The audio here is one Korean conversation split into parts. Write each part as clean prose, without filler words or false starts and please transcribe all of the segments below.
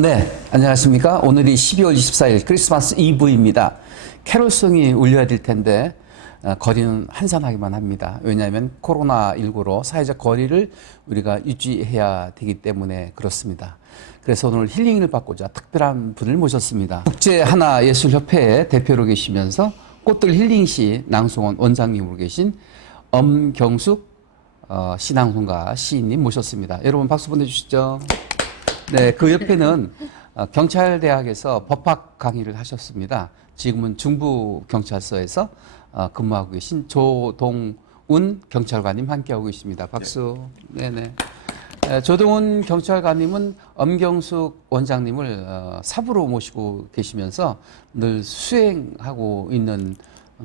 네, 안녕하십니까. 오늘이 12월 24일 크리스마스 이브입니다. 캐롤송이 울려야 될 텐데 거리는 한산하기만 합니다. 왜냐하면 코로나19로 사회적 거리를 우리가 유지해야 되기 때문에 그렇습니다. 그래서 오늘 힐링을 받고자 특별한 분을 모셨습니다. 국제하나예술협회의 대표로 계시면서 꽃들 힐링시 낭송원 원장님으로 계신 엄경숙 시낭송가 시인님 모셨습니다. 여러분 박수 보내주시죠. 네, 그 옆에는 경찰대학에서 법학 강의를 하셨습니다. 지금은 중부경찰서에서 근무하고 계신 조동운 경찰관님 함께하고 계십니다. 박수. 네네. 조동운 경찰관님은 엄경숙 원장님을 사부로 모시고 계시면서 늘 수행하고 있는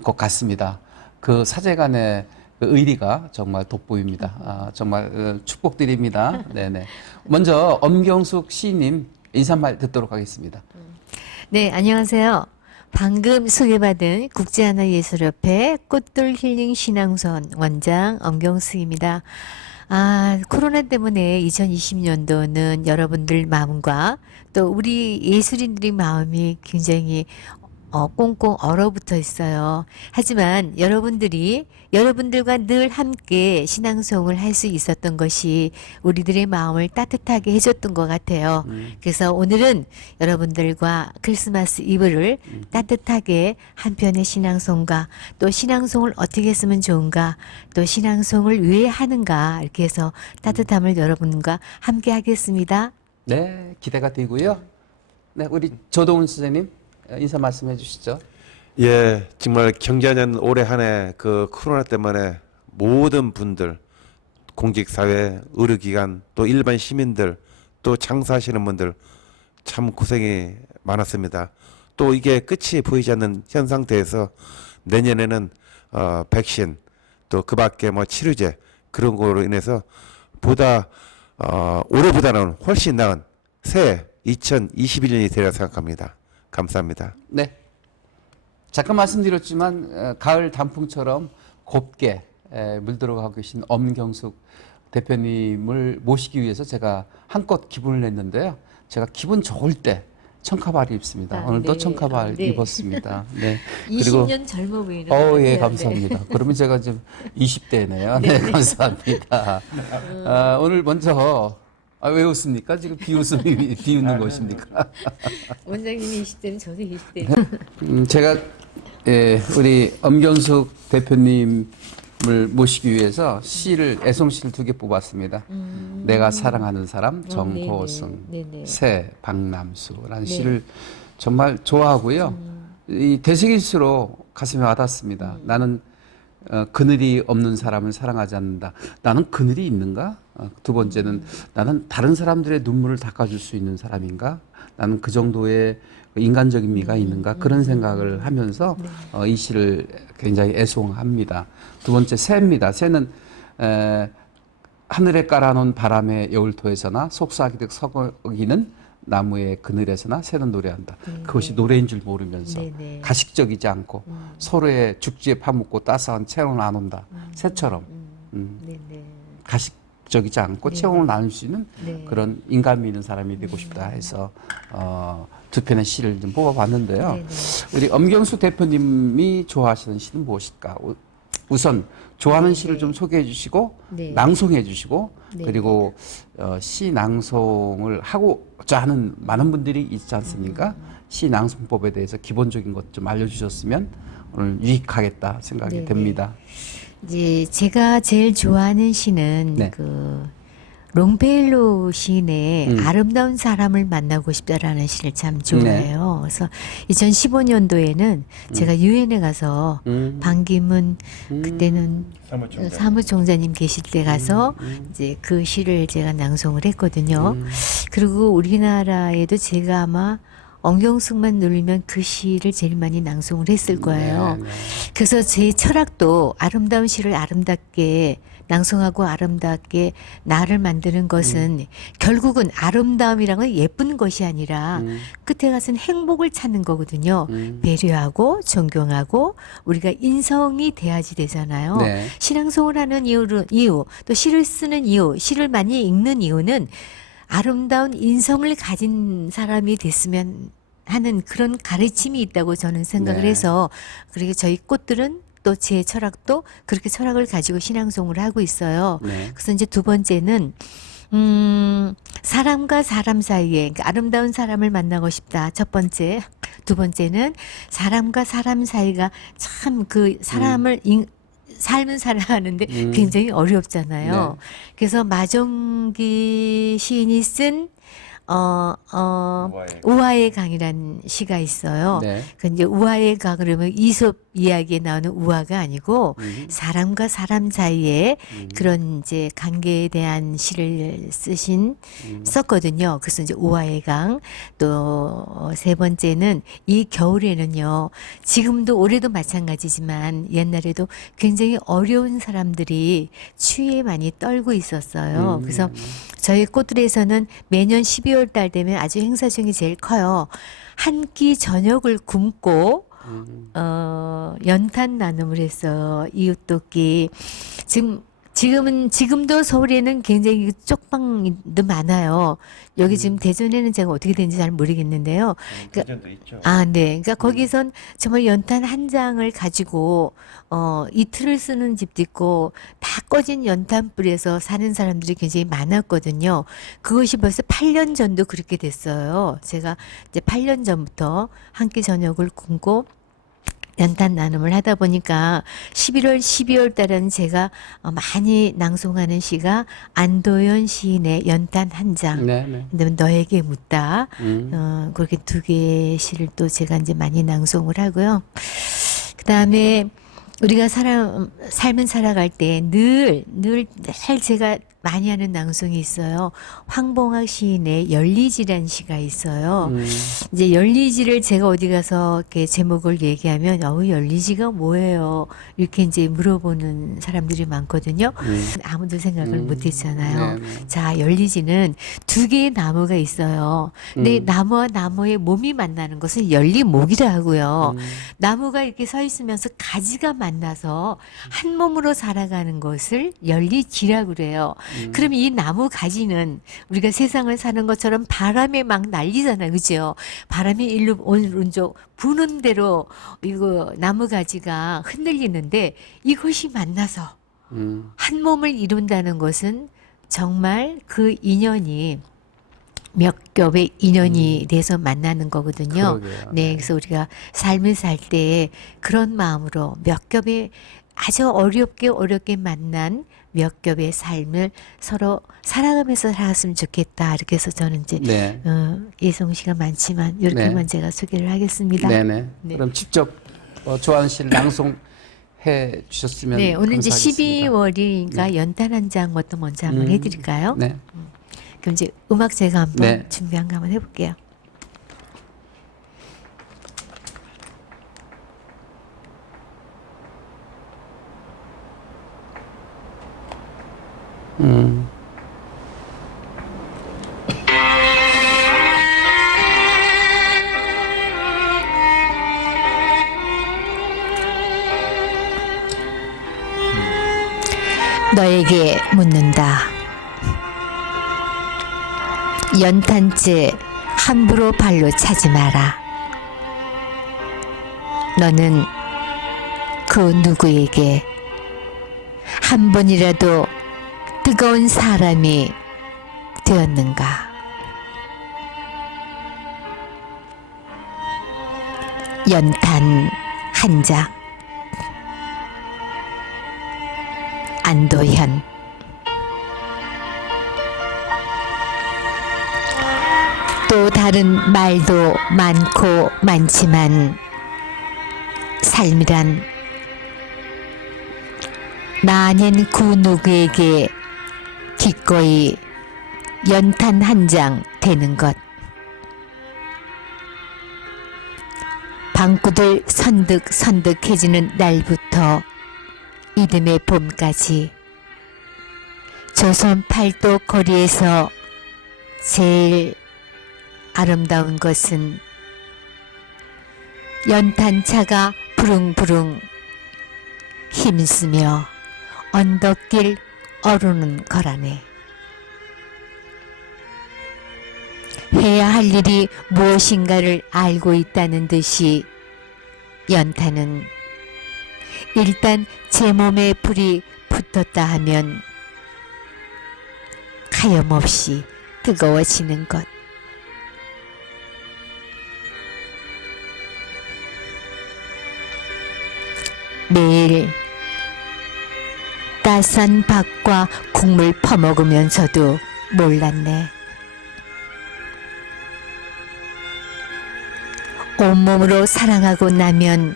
것 같습니다. 그 사제간의 그 의리가 정말 돋보입니다. 정말 축복드립니다. 네네. 먼저 엄경숙 시인님 인사말 듣도록 하겠습니다. 네, 안녕하세요. 방금 소개받은 국제하나예술협회 꽃들 힐링 신앙선 원장 엄경숙입니다. 코로나 때문에 2020년도는 여러분들 마음과 또 우리 예술인들의 마음이 굉장히 꽁꽁 얼어붙어 있어요. 하지만 여러분들과 늘 함께 신앙송을 할 수 있었던 것이 우리들의 마음을 따뜻하게 해줬던 것 같아요. 그래서 오늘은 여러분들과 크리스마스 이브를 따뜻하게 한편의 신앙송과 또 신앙송을 어떻게 했으면 좋은가 또 신앙송을 왜 하는가 이렇게 해서 따뜻함을 여러분과 함께 하겠습니다. 네, 기대가 되고요. 네, 우리 조동훈 선생님 인사 말씀해 주시죠. 예, 정말 경자년 올해 한 해 그 코로나 때문에 모든 분들, 공직사회, 의료기관, 또 일반 시민들, 또 장사하시는 분들 참 고생이 많았습니다. 또 이게 끝이 보이지 않는 현 상태에서 내년에는 백신, 또 그 밖에 뭐 치료제 그런 거로 인해서 올해보다는 훨씬 나은 새 2021년이 되리라 생각합니다. 감사합니다. 네. 잠깐 말씀드렸지만 가을 단풍처럼 곱게 물들어가고 계신 엄경숙 대표님을 모시기 위해서 제가 한껏 기분을 냈는데요. 제가 기분 좋을 때 청카바를 입습니다. 오늘도 네. 청카바를 네. 입었습니다. 네. 20년 젊어 보이는 예, 감사합니다. 그러면 제가 지금 20대네요. 네, 감사합니다. 오늘 먼저 왜 웃습니까? 지금 비웃음이 비웃는 것입니까? 원장님이 20대는 저도 20대. 제가 우리 엄경숙 대표님을 모시기 위해서 애송시를 2개 뽑았습니다. 내가 사랑하는 사람 정호승, 네네. 새 박남수라는 네. 시를 정말 좋아하고요. 이 대식일수로 가슴에 와닿습니다. 나는 그늘이 없는 사람을 사랑하지 않는다. 나는 그늘이 있는가? 두 번째는 나는 다른 사람들의 눈물을 닦아줄 수 있는 사람인가? 나는 그 정도의 인간적인 미가 있는가? 그런 생각을 하면서 이 시를 굉장히 애송합니다. 두 번째 새입니다. 새는 하늘에 깔아놓은 바람의 여울토에서나 속삭이듯 서거기는 나무의 그늘에서나 새는 노래한다. 그것이 노래인 줄 모르면서 가식적이지 않고 서로의 죽지에 파묻고 따스한 체온을 나눈다. 새처럼 가식적이지 않고 체온을 나눌 수 있는 그런 인간미 있는 사람이 되고 싶다 해서 두 편의 시를 좀 뽑아봤는데요. 우리 엄경수 대표님이 좋아하시는 시는 무엇일까? 우선 좋아하는 시를 좀 소개해 주시고 낭송해 주시고 그리고 시 낭송을 하고자 하는 많은 분들이 있지 않습니까? 시 낭송법에 대해서 기본적인 것 좀 알려주셨으면 오늘 유익하겠다 생각이 됩니다. 이제 제가 제일 좋아하는 시는 그 롱페일로 시인의 아름다운 사람을 만나고 싶다라는 시를 참 좋아해요. 그래서 2015년도에는 제가 유엔에 가서 반기문 그때는 사무총장님 계실 때 가서 이제 그 시를 제가 낭송을 했거든요. 그리고 우리나라에도 제가 아마 엄경숙만 누르면 그 시를 제일 많이 낭송을 했을 거예요. 그래서 제 철학도 아름다운 시를 아름답게 낭송하고 아름답게 나를 만드는 것은 결국은 아름다움이란 건 예쁜 것이 아니라 끝에 가서는 행복을 찾는 거거든요. 배려하고 존경하고 우리가 인성이 돼야지 되잖아요. 신앙송을 하는 이유 또 시를 쓰는 이유, 시를 많이 읽는 이유는 아름다운 인성을 가진 사람이 됐으면 하는 그런 가르침이 있다고 저는 생각을 네. 해서 그렇게 저희 꽃들은 또 제 철학도 그렇게 철학을 가지고 신앙송을 하고 있어요. 네. 그래서 이제 두 번째는 사람과 사람 사이에 그러니까 아름다운 사람을 만나고 싶다. 첫 번째. 두 번째는 사람과 사람 사이가 참 그 사람을 삶을 살아가는데 굉장히 어렵잖아요. 네. 그래서 마종기 시인이 쓴 우화의 우화의 강이라는 시가 있어요. 네. 그 이제 우화의 강 그러면 이솝 이야기에 나오는 우화가 아니고 사람과 사람 사이에 그런 이제 관계에 대한 시를 썼거든요. 그래서 이제 우화의 강. 또 세 번째는 이 겨울에는요. 지금도 올해도 마찬가지지만 옛날에도 굉장히 어려운 사람들이 추위에 많이 떨고 있었어요. 그래서 저희 꽃들에서는 매년 12월 달 되면 아주 행사 중에 제일 커요. 한 끼 저녁을 굶고 연탄 나눔을 했어요. 이웃돕기. 지금도 서울에는 굉장히 쪽방도 많아요. 여기 지금 대전에는 제가 어떻게 되는지 잘 모르겠는데요. 대전도 있죠. 아, 네. 그러니까 거기선 정말 연탄 한 장을 가지고 이틀을 쓰는 집도 있고 다 꺼진 연탄불에서 사는 사람들이 굉장히 많았거든요. 그것이 벌써 8년 전도 그렇게 됐어요. 제가 이제 8년 전부터 한 끼 저녁을 굶고 연탄 나눔을 하다 보니까 11월, 12월 달에는 제가 많이 낭송하는 시가 안도현 시인의 연탄 한 장. 네. 네. 그다음에 너에게 묻다. 그렇게 두 개의 시를 또 제가 이제 많이 낭송을 하고요. 그다음에 우리가 삶을 살아갈 때 늘 제가 많이 하는 낭송이 있어요. 황봉학 시인의 열리지란 시가 있어요. 이제 열리지를 제가 어디 가서 이렇게 제목을 얘기하면 열리지가 뭐예요? 이렇게 이제 물어보는 사람들이 많거든요. 아무도 생각을 못 했잖아요. 네. 자, 열리지는 두 개의 나무가 있어요. 근데 나무와 나무의 몸이 만나는 것은 열리목이라 하고요. 나무가 이렇게 서 있으면서 가지가 만나서 한 몸으로 살아가는 것을 열리지라고 그래요. 그럼 이 나무 가지는 우리가 세상을 사는 것처럼 바람에 막 날리잖아요. 그죠? 바람이 일로 오른쪽 부는 대로 이거 나무 가지가 흔들리는데 이것이 만나서 한 몸을 이룬다는 것은 정말 그 인연이 몇 겹의 인연이 돼서 만나는 거거든요. 그러게요. 네, 그래서 우리가 삶을 살 때 그런 마음으로 몇 겹의 아주 어렵게 만난 몇 겹의 삶을 서로 살아가면서 살았으면 좋겠다. 이렇게 해서 저는 이제 네. 예송 시가 많지만 이렇게만 제가 소개를 하겠습니다. 네네. 네. 그럼 직접 좋아하는 시를 낭송해 주셨으면 네, 오늘 이제 감사하겠습니다. 12월이니까 연탄 한 장 것도 먼저 한번 해드릴까요? 네. 그럼 이제 음악 제가 한번 네. 준비한 거 한번 해볼게요. 너에게 묻는다. 연탄재 함부로 발로 차지 마라. 너는 그 누구에게 한 번이라도 뜨거운 사람이 되었는가? 연탄 한 장. 안도현. 또 다른 말도 많고 많지만 삶이란 나 아닌 그 누구에게 기꺼이 연탄 한 장 되는 것. 방구들 선득해지는 날부터 이듬해 봄까지 조선 팔도 거리에서 제일 아름다운 것은 연탄차가 부릉부릉 힘쓰며 언덕길 오르는 거라네. 해야 할 일이 무엇인가를 알고 있다는 듯이 연탄은 일단 제 몸에 불이 붙었다 하면 가염없이 뜨거워지는 것. 매일 따스한 밥과 국물 퍼먹으면서도 몰랐네. 온몸으로 사랑하고 나면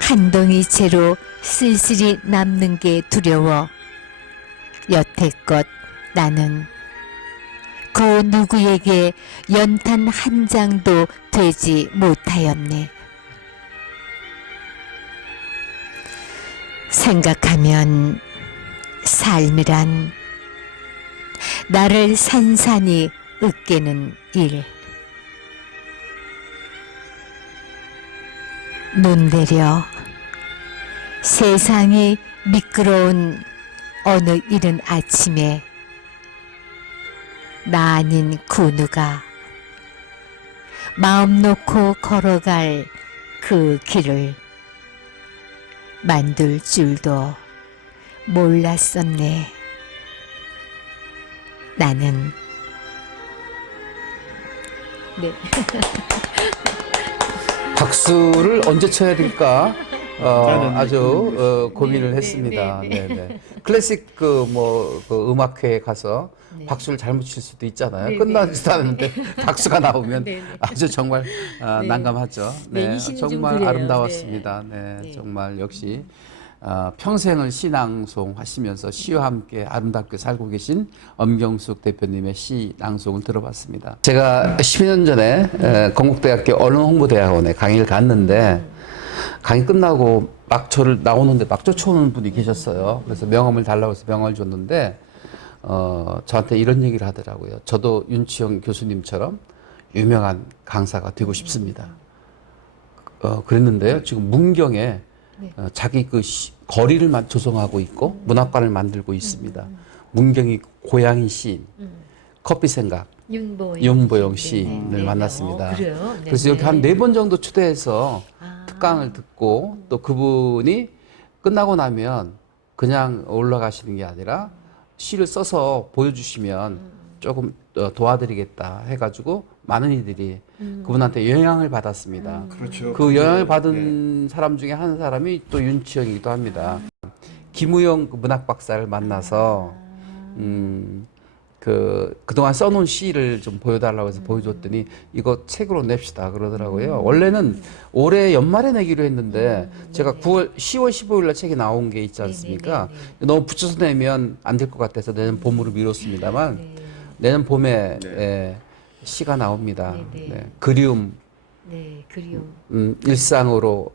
한 덩이 채로 쓸쓸히 남는 게 두려워 여태껏 나는 그 누구에게 연탄 한 장도 되지 못하였네. 생각하면 삶이란 나를 산산이 으깨는 일. 눈 내려 세상이 미끄러운 어느 이른 아침에 나 아닌 그 누가 마음 놓고 걸어갈 그 길을 만들 줄도 몰랐었네. 나는 네. 박수를 언제 쳐야 될까? 나는 아주 고민을 했습니다. 네. 네. 클래식 그 음악회에 가서 박수를 잘못 칠 수도 있잖아요. 네, 끝나지도 않은데 박수가 나오면 네. 아주 정말 네. 난감하죠. 네, 매니시는 좀 정말 그래요. 아름다웠습니다. 네, 네. 정말 역시 평생을 시낭송 하시면서 시와 함께 아름답게 살고 계신 엄경숙 대표님의 시 낭송을 들어봤습니다. 제가 10년 전에 건국대학교 언론홍보대학원에 강의를 갔는데 강의 끝나고 막초를 나오는데 막 쫓아오는 분이 계셨어요. 그래서 명함을 달라고 해서 명함을 줬는데 저한테 이런 얘기를 하더라고요. 저도 윤치영 교수님처럼 유명한 강사가 되고 싶습니다. 그랬는데요. 지금 문경에 자기 그 거리를 조성하고 있고 문학관을 만들고 있습니다. 문경이 고향인 시인, 커피 생각, 윤보영 시인을 만났습니다. 그래요? 그래서 이렇게 한 4번 정도 초대해서 특강을 듣고 또 그분이 끝나고 나면 그냥 올라가시는 게 아니라 시를 써서 보여주시면 조금 도와드리겠다 해가지고 많은 이들이 그분한테 영향을 받았습니다. 그렇죠. 그 영향을 받은 사람 중에 한 사람이 또 윤치영이기도 합니다. 김우영 그 문학 박사를 만나서 그동안 써놓은 시를 좀 보여달라고 해서 보여줬더니 이거 책으로 냅시다 그러더라고요. 원래는 올해 연말에 내기로 했는데 제가 10월 15일 날 책이 나온 게 있지 않습니까? 너무 붙여서 내면 안 될 것 같아서 내년 봄으로 미뤘습니다만 내년 봄에 시가 나옵니다. 네. 그리움, 그리움. 일상으로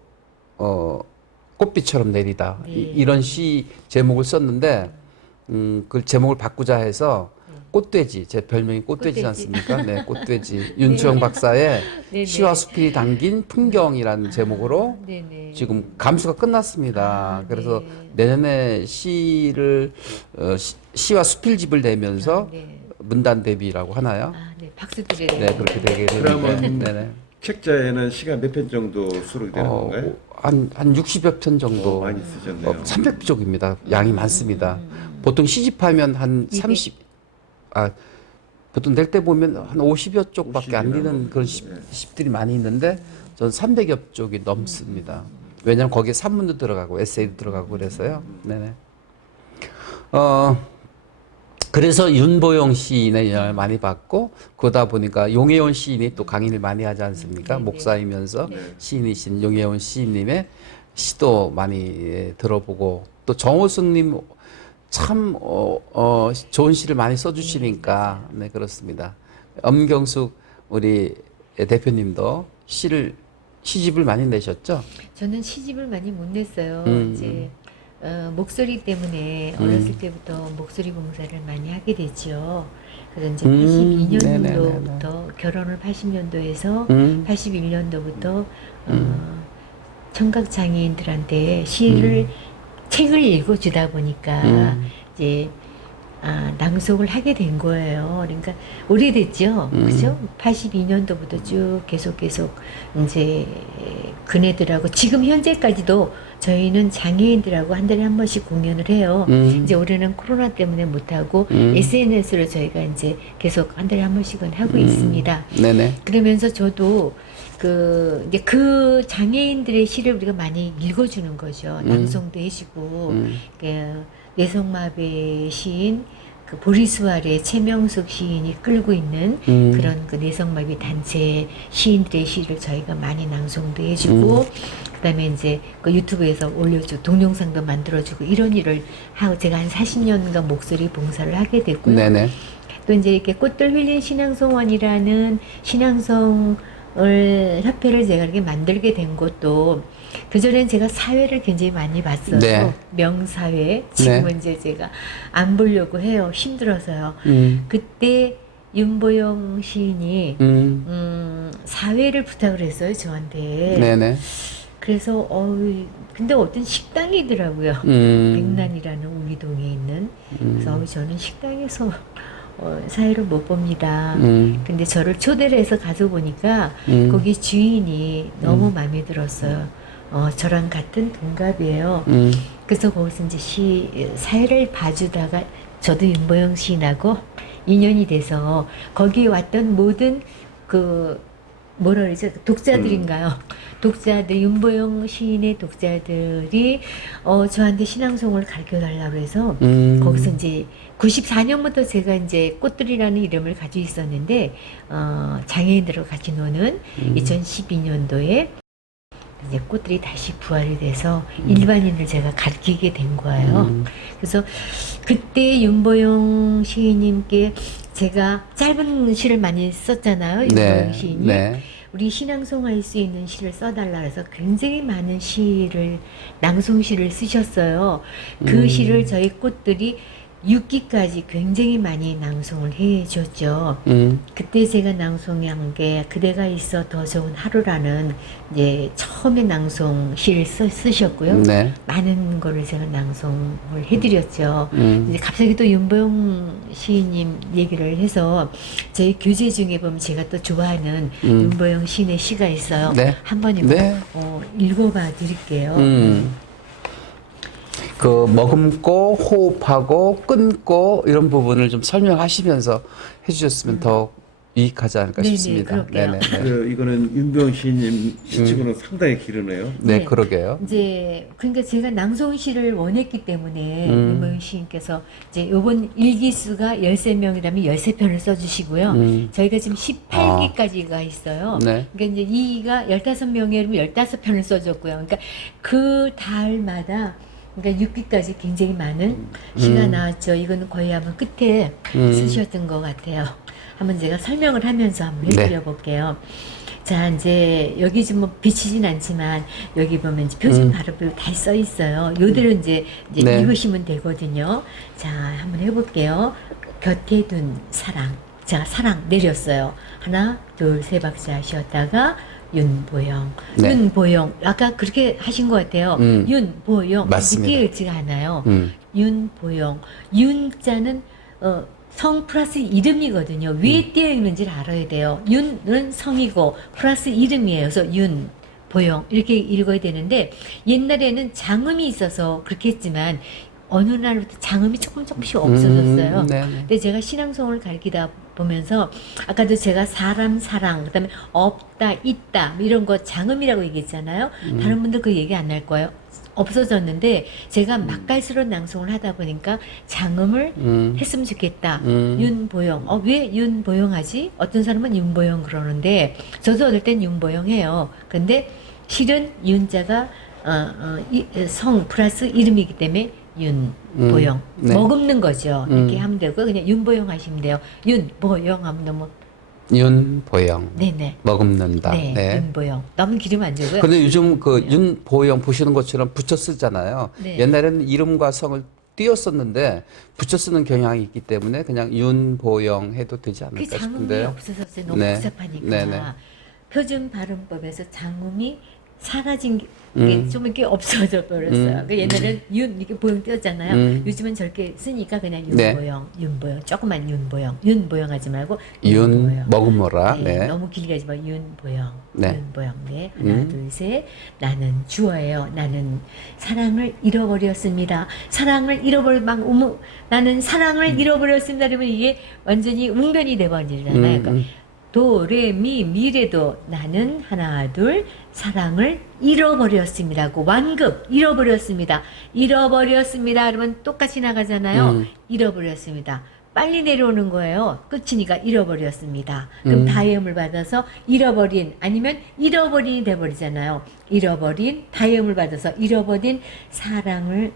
꽃비처럼 내리다 이런 시 제목을 썼는데 그 제목을 바꾸자 해서 꽃돼지, 제 별명이 꽃돼지지 않습니까? 네, 꽃돼지. 윤치영 박사의 시와 숲이 담긴 풍경이라는 제목으로 지금 감수가 끝났습니다. 그래서 내년에 시를 시와 수필집을 내면서 문단 데뷔라고 하나요? 박수 드려요. 네, 그렇게 되게 되는데. 그러면 네네. 책자에는 시가 몇 편 정도 수록이 되는 건가요? 한 60여 편 정도. 많이 쓰셨네요. 300쪽입니다. 양이 많습니다. 보통 시집하면 한 30, 보통 낼 때 보면 한 50여 쪽밖에 안 되는 그런 시집들이 많이 있는데 저는 300여 쪽이 넘습니다. 왜냐하면 거기에 산문도 들어가고 에세이도 들어가고 그래서요. 네네. 그래서 윤보영 시인의 영향을 많이 받고 그러다 보니까 용혜원 시인이 또 강의를 많이 하지 않습니까? 목사이면서 시인이신 용혜원 시인님의 시도 많이 들어보고 또 정호승님 참 좋은 시를 많이 써주시니까 네 그렇습니다. 엄경숙 우리 대표님도 시집을 많이 내셨죠? 저는 시집을 많이 못 냈어요. 이제 목소리 때문에 어렸을 때부터 목소리 봉사를 많이 하게 됐죠. 그래서 이제 82년도부터 결혼을 80년도에서 81년도부터 청각 장애인들한테 시를 책을 읽어주다 보니까 이제 낭송을 하게 된 거예요. 그러니까 오래됐죠. 그죠? 82년도부터 쭉 계속 이제 그네들하고 지금 현재까지도 저희는 장애인들하고 한 달에 한 번씩 공연을 해요. 이제 올해는 코로나 때문에 못하고 SNS로 저희가 이제 계속 한 달에 한 번씩은 하고 있습니다. 네네. 그러면서 저도 이제 그 장애인들의 시를 우리가 많이 읽어주는 거죠. 낭송도 해주고, 뇌성마비 시인, 그 보리수아의 최명숙 시인이 끌고 있는 그런 그 뇌성마비 단체 시인들의 시를 저희가 많이 낭송도 해주고, 그다음에 이제 그 유튜브에서 올려주고 동영상도 만들어주고 이런 일을 하고 제가 한 40년간 목소리 봉사를 하게 됐고요. 네네. 또 이제 이렇게 꽃들 휘린 신앙송원이라는 신앙송을 협회를 제가 이렇게 만들게 된 것도 그전엔 제가 사회를 굉장히 많이 봤어요. 네. 명사회. 지금은 이제 제가 안 보려고 해요. 힘들어서요. 그때 윤보영 시인이 사회를 부탁을 했어요. 저한테. 네네. 그래서 근데 어떤 식당이더라고요. 백란이라는 우리동에 있는. 그래서 저는 식당에서 사회를 못 봅니다. 근데 저를 초대를 해서 가서 보니까 거기 주인이 너무 마음에 들었어요. 저랑 같은 동갑이에요. 그래서 거기서 이제 사회를 봐주다가 저도 윤보영 시인하고 인연이 돼서 거기에 왔던 모든 뭐라 그러죠? 독자들인가요? 독자들, 윤보영 시인의 독자들이 저한테 신앙송을 가르쳐 달라고 해서 거기서 이제 94년부터 제가 이제 꽃들이라는 이름을 가지고 있었는데 장애인들과 같이 노는 2012년도에 이제 꽃들이 다시 부활이 돼서 일반인을 제가 가르치게 된 거예요. 그래서 그때 윤보영 시인님께 제가 짧은 시를 많이 썼잖아요. 윤보영 시인이. 네. 우리 신앙송 할 수 있는 시를 써달라 해서 굉장히 많은 시를, 낭송시를 쓰셨어요. 그 시를 저희 꽃들이 6기까지 굉장히 많이 낭송을 해줬죠. 그때 제가 낭송한 게 그대가 있어 더 좋은 하루라는 이제 처음에 낭송시를 쓰셨고요. 네. 많은 거를 제가 낭송을 해드렸죠. 이제 갑자기 또 윤보영 시인님 얘기를 해서 저희 교재 중에 보면 제가 또 좋아하는 윤보영 시인의 시가 있어요. 네. 한번 네. 읽어봐 드릴게요. 그 머금고 호흡하고 끊고 이런 부분을 좀 설명하시면서 해주셨으면 더 유익하지 않을까 네네, 싶습니다. 그럴게요. 이거는 윤병 시인님 시치고는 상당히 길으네요. 네, 네. 그러게요. 이제 그러니까 제가 낭송시를 원했기 때문에 윤보영 시인께서 이제 요번 일기수가 13명이라면 13편을 써주시고요. 저희가 지금 18기까지가 있어요. 네. 그러니까 이제 이가 15명이라면 15편을 써줬고요. 그러니까 그 달마다 그러니까 6기까지 굉장히 많은 시가 나왔죠. 이거는 거의 아마 끝에 쓰셨던 것 같아요. 한번 제가 설명을 하면서 한번 해드려 볼게요. 자, 이제 여기 좀 뭐 비치진 않지만 여기 보면 이제 표준 발음도 다 써 있어요. 요대로 이제 네. 읽으시면 되거든요. 자, 한번 해볼게요. 곁에 둔 사랑. 자, 사랑 내렸어요. 하나, 둘, 세 박자 쉬었다가 윤보영. 네. 윤보영. 아까 그렇게 하신 것 같아요. 윤보영. 맞습니다. 띄어지가 않아요. 윤보영. 윤자는 성 플러스 이름이거든요. 왜 띄어 있는지를 알아야 돼요. 윤은 성이고 플러스 이름이에요. 그래서 윤, 보영 이렇게 읽어야 되는데 옛날에는 장음이 있어서 그렇게 했지만 어느 날부터 장음이 조금씩 없어졌어요. 근데 제가 신앙송을 가르치다 보면서 아까도 제가 사람, 사랑, 그다음에 없다, 있다 이런 거 장음이라고 얘기했잖아요. 다른 분들 그 얘기 안 할 거예요. 없어졌는데 제가 맛깔스러운 낭송을 하다 보니까 장음을 했으면 좋겠다. 윤보영. 왜 윤보영 하지? 어떤 사람은 윤보영 그러는데 저도 어떨 땐 윤보영 해요. 근데 실은 윤자가 성 플러스 이름이기 때문에 윤보영. 네. 머금는 거죠. 이렇게 하면 되고 그냥 윤보영 하시면 돼요. 윤보영 하면 너무 윤보영. 네네. 머금는다. 네, 네. 윤보영. 너무 기름 안 주고요. 근데 요즘 그 윤보영 보시는 것처럼 붙여 쓰잖아요. 네. 옛날에는 이름과 성을 띄어 썼는데 붙여 쓰는 경향이 있기 때문에 그냥 윤보영 해도 되지 그 않을까 장음이 싶은데요. 없어졌어요. 너무 네. 복잡하니까. 네네. 표준 발음법에서 장음이 사라진 게 좀 이렇게 없어져 버렸어요. 그러니까 옛날에는 윤 이렇게 보형 띄었잖아요. 요즘은 저렇게 쓰니까 그냥 윤보형, 윤보형, 조그만 윤보형 하지 말고 윤 먹은 뭐라. 네, 네. 너무 길게 하지 말고 윤보형, 네. 윤보형. 네, 하나, 둘, 셋. 나는 주어예요. 나는 사랑을 잃어버렸습니다. 사랑을 나는 사랑을 잃어버렸습니다. 그러면 이게 완전히 웅변이 돼버리잖아요. 그러니까 도, 레, 미래도 나는 하나, 둘, 사랑을 잃어버렸습니다고 완급, 잃어버렸습니다. 그러면 똑같이 나가잖아요. 잃어버렸습니다. 빨리 내려오는 거예요. 끝이니까 잃어버렸습니다. 그럼 다이음을 받아서 잃어버린, 아니면 잃어버린이 돼버리잖아요. 잃어버린, 다이음을 받아서 잃어버린 사랑을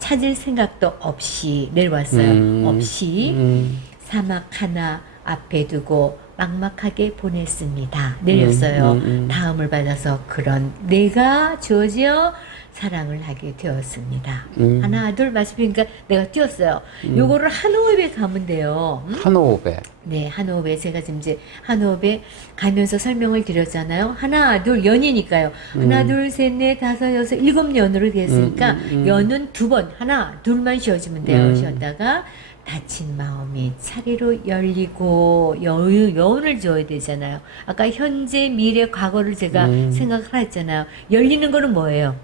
찾을 생각도 없이 내려왔어요. 없이 사막 하나 앞에 두고 막막하게 보냈습니다. 내렸어요. 다음을 받아서 그런 내가 주어지어 사랑을 하게 되었습니다. 하나, 둘, 말씀이니까 내가 띄었어요. 요거를 한 호흡에 가면 돼요. 한 호흡에. 네, 한 호흡에 제가 지금 이제 한 호흡에 가면서 설명을 드렸잖아요. 하나, 둘, 연이니까요. 하나, 둘, 셋, 넷, 다섯, 여섯, 일곱 연으로 됐으니까 연은 두 번, 하나, 둘만 쉬어주면 돼요. 쉬었다가 다친 마음이 차례로 열리고 여운을 줘야 되잖아요. 아까 현재, 미래, 과거를 제가 생각을 했잖아요. 열리는 거는 뭐예요?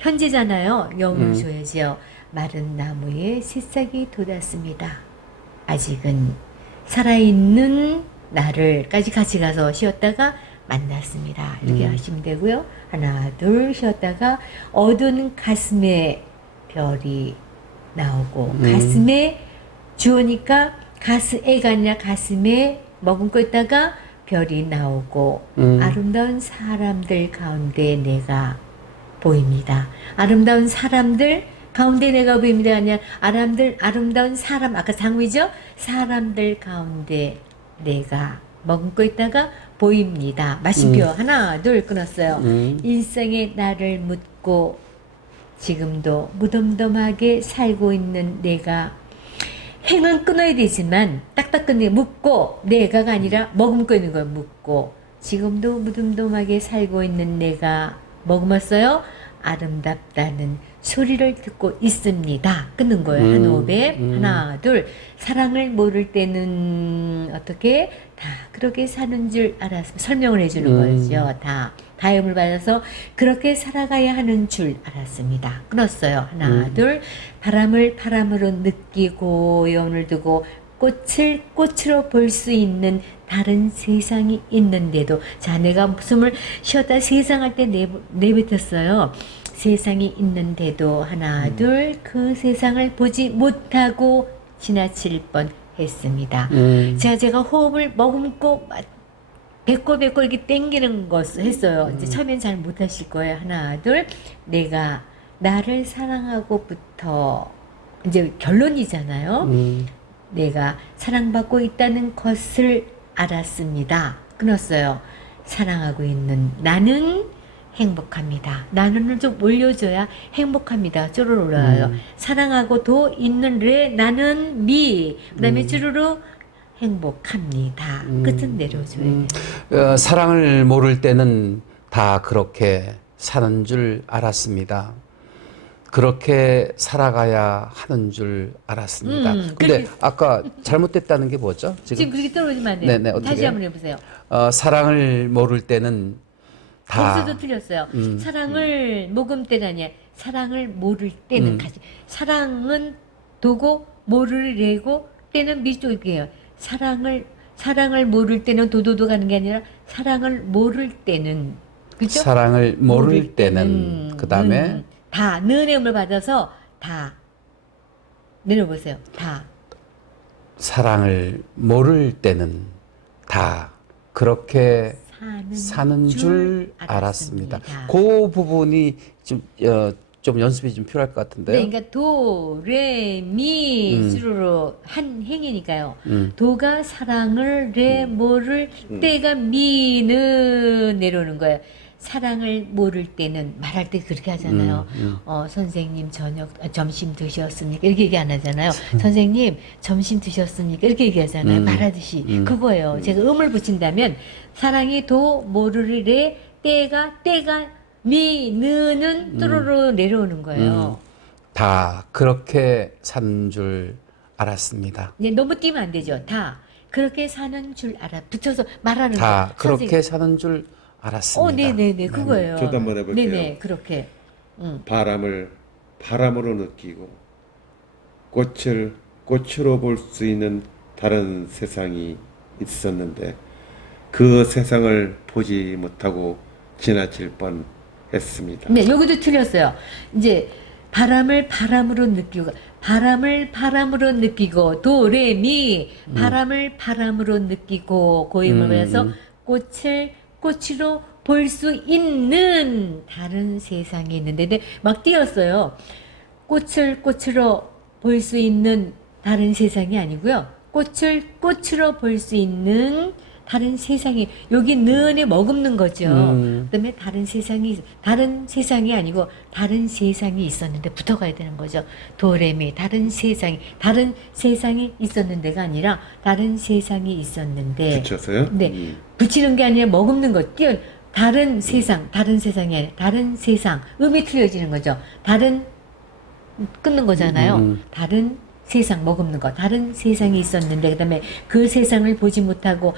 현재잖아요. 여운을 줘야죠. 마른 나무에 새싹이 돋았습니다. 아직은 살아있는 나를까지 같이 가서 쉬었다가 만났습니다. 이렇게 하시면 되고요. 하나, 둘 쉬었다가 어두운 가슴에 별이 나오고 가슴에 주어니까 애가 아니라 가슴에 머금고 있다가 별이 나오고 아름다운 사람들 가운데 내가 보입니다. 아름다운 사람들 가운데 내가 보입니다. 아니야. 아름다운 사람, 아까 장미죠? 사람들 가운데 내가 머금고 있다가 보입니다. 마침표 하나, 둘 끊었어요. 일생의 나를 묻고 지금도 무덤덤하게 살고 있는 내가 행은 끊어야 되지만 딱딱 끊는 게 묻고 내가가 아니라 머금고 있는 거예요. 묻고 지금도 무덤덤하게 살고 있는 내가 머금었어요. 아름답다는 소리를 듣고 있습니다. 끊는 거예요. 한 호흡에 하나 둘. 사랑을 모를 때는 어떻게 다 그렇게 사는 줄 알았습니다. 설명을 해주는 거죠. 다음을 받아서 그렇게 살아가야 하는 줄 알았습니다. 끊었어요. 하나 둘. 바람으로 느끼고 여운을 두고 꽃을 꽃으로 볼 수 있는 다른 세상이 있는데도 자 내가 숨을 쉬었다 세상할 때 내뱉었어요. 세상이 있는데도 하나 둘 그 세상을 보지 못하고 지나칠 뻔했습니다. 제가 호흡을 머금고 배꼽 이렇게 당기는 것을 했어요. 이제 처음엔 잘 못하실 거예요. 하나 둘 내가 나를 사랑하고부터 이제 결론이잖아요. 내가 사랑받고 있다는 것을 알았습니다. 끊었어요. 사랑하고 있는 나는 행복합니다. 나는을 좀 올려줘야 행복합니다. 쭈루루 올라가요. 사랑하고 도 있는 래 나는 그 다음에 쭈루루 행복합니다. 끝은 내려줘야 돼요. 사랑을 모를 때는 다 그렇게 사는 줄 알았습니다. 그렇게 살아가야 하는 줄 알았습니다. 근데 아까 잘못됐다는 게 뭐죠? 지금 그렇게 떨어지면 안 돼요. 네네, 어떻게 다시 한번 해보세요. 사랑을 모를 때는 다 거기서도 틀렸어요. 사랑을 모금 때가 아니야. 사랑을 모를 때는 사랑은 도고 모를 내고 때는 미쪽이에요. 사랑을 모를 때는 도도도 가는 게 아니라 사랑을 모를 때는 그죠? 사랑을 모를 때는 그다음에 다 느음을 받아서 다 내려보세요. 다 사랑을 모를 때는 다 그렇게 사는 줄 알았습니다. 그 부분이 좀 연습이 좀 필요할 것 같은데요. 네, 그러니까 도, 레, 미, 수루로 한 행이니까요. 도가 사랑을, 레, 모를, 때가 미는 내려오는 거예요. 사랑을 모를 때는 말할 때 그렇게 하잖아요. 선생님 점심 드셨습니까? 이렇게 얘기 안 하잖아요. 선생님 점심 드셨습니까? 이렇게 얘기하잖아요. 말하듯이 그거예요. 제가 음을 붙인다면 사랑이 도 모르리레 때가 미, 느는 뚜루루 내려오는 거예요. 다 그렇게 사는 줄 알았습니다. 네, 너무 띄면 안 되죠. 다 그렇게 사는 줄 붙여서 말하는 다 거. 그렇게 선생님. 사는 줄 알았습니다. 네네네, 그거예요. 저도 한번 해볼게요. 네네, 그렇게. 바람으로 느끼고 꽃으로 볼 수 있는 다른 세상이 있었는데 그 세상을 보지 못하고 지나칠 뻔했습니다. 네, 여기도 틀렸어요. 이제 바람을 바람으로 느끼고 도레미 바람을 바람으로 느끼고 고임을 해서 꽃으로 볼 수 있는 다른 세상이 있는데 근데 막 띄었어요. 꽃으로 볼 수 있는 다른 세상이 아니고요. 꽃으로 볼 수 있는 다른 세상이 여기 는에 머금는 거죠. 그다음에 다른 세상이 아니고 다른 세상이 있었는데 붙어가야 되는 거죠. 도레미 다른 세상이 있었는데가 아니라 다른 세상이 있었는데 붙였어요? 네, 붙이는 게 아니라 머금는 거. 다른 세상이 아니라 다른 세상. 음이 틀려지는 거죠. 끊는 거잖아요. 다른 세상 머금는 거. 다른 세상이 있었는데 그다음에 그 세상을 보지 못하고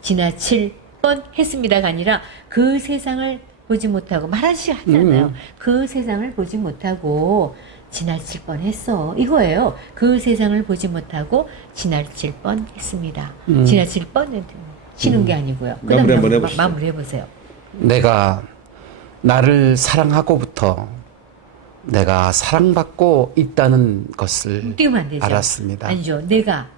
지나칠 뻔했습니다가 아니라 그 세상을 보지 못하고 말하시 하잖아요. 그 세상을 보지 못하고 지나칠 뻔했어. 이거예요. 그 세상을 보지 못하고 지나칠 뻔했습니다. 지나칠 뻔했습니다. 쉬는 게 아니고요. 마무리 한번 해보시죠. 마무리 해보세요. 내가 나를 사랑하고부터 내가 사랑받고 있다는 것을 띄우면 안 되죠. 알았습니다. 아니죠. 내가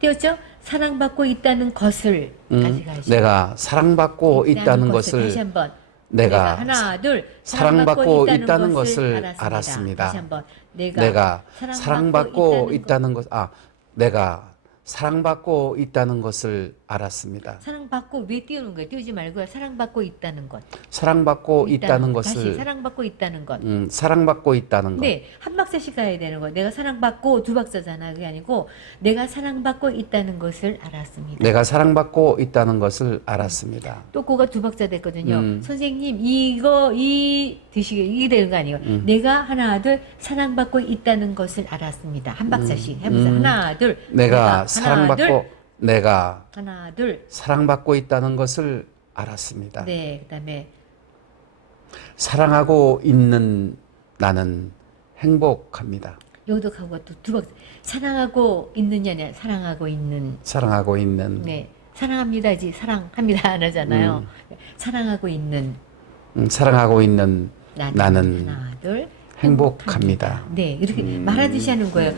띄웠죠? 사랑받고 있다는 것을 까지 가야죠. 내가 사랑받고 있다는 것을 다시 한번. 내가 하나, 둘. 사랑받고 있다는 것을 알았습니다. 다시 한번. 내가 사랑받고 있다는 것, 내가 사랑받고 있다는 것을 알았습니다. 사랑받고 왜 띄우는 거예요? 띄우지 말고요. 사랑받고 있다는 것. 사랑받고 있다는 다시 것을 사랑받고 있다는 것. 사랑받고 있다는 것. 네, 한 박자씩 가야 되는 거. 내가 사랑받고 두 박자잖아. 그게 아니고 내가 사랑받고 있다는 것을 알았습니다. 내가 사랑받고 있다는 것을 알았습니다. 또 그거가 두 박자 됐거든요. 선생님 이게 되는 거 아니에요. 내가 하나 둘 사랑받고 있다는 것을 알았습니다. 한 박자씩 해보세요. 하나 둘. 내가 하나, 둘. 하나 둘 사랑받고 있다는 것을 알았습니다. 네, 그다음에 사랑하고 있는 나는 행복합니다. 여기도 가고 또 두 박자. 사랑하고 있느냐냐 사랑하고 있는. 네, 사랑합니다지 사랑합니다 안 하잖아요. 사랑하고 있는 나는 나는 하나 둘 행복합니다. 네, 이렇게 말하듯이 하는 거예요.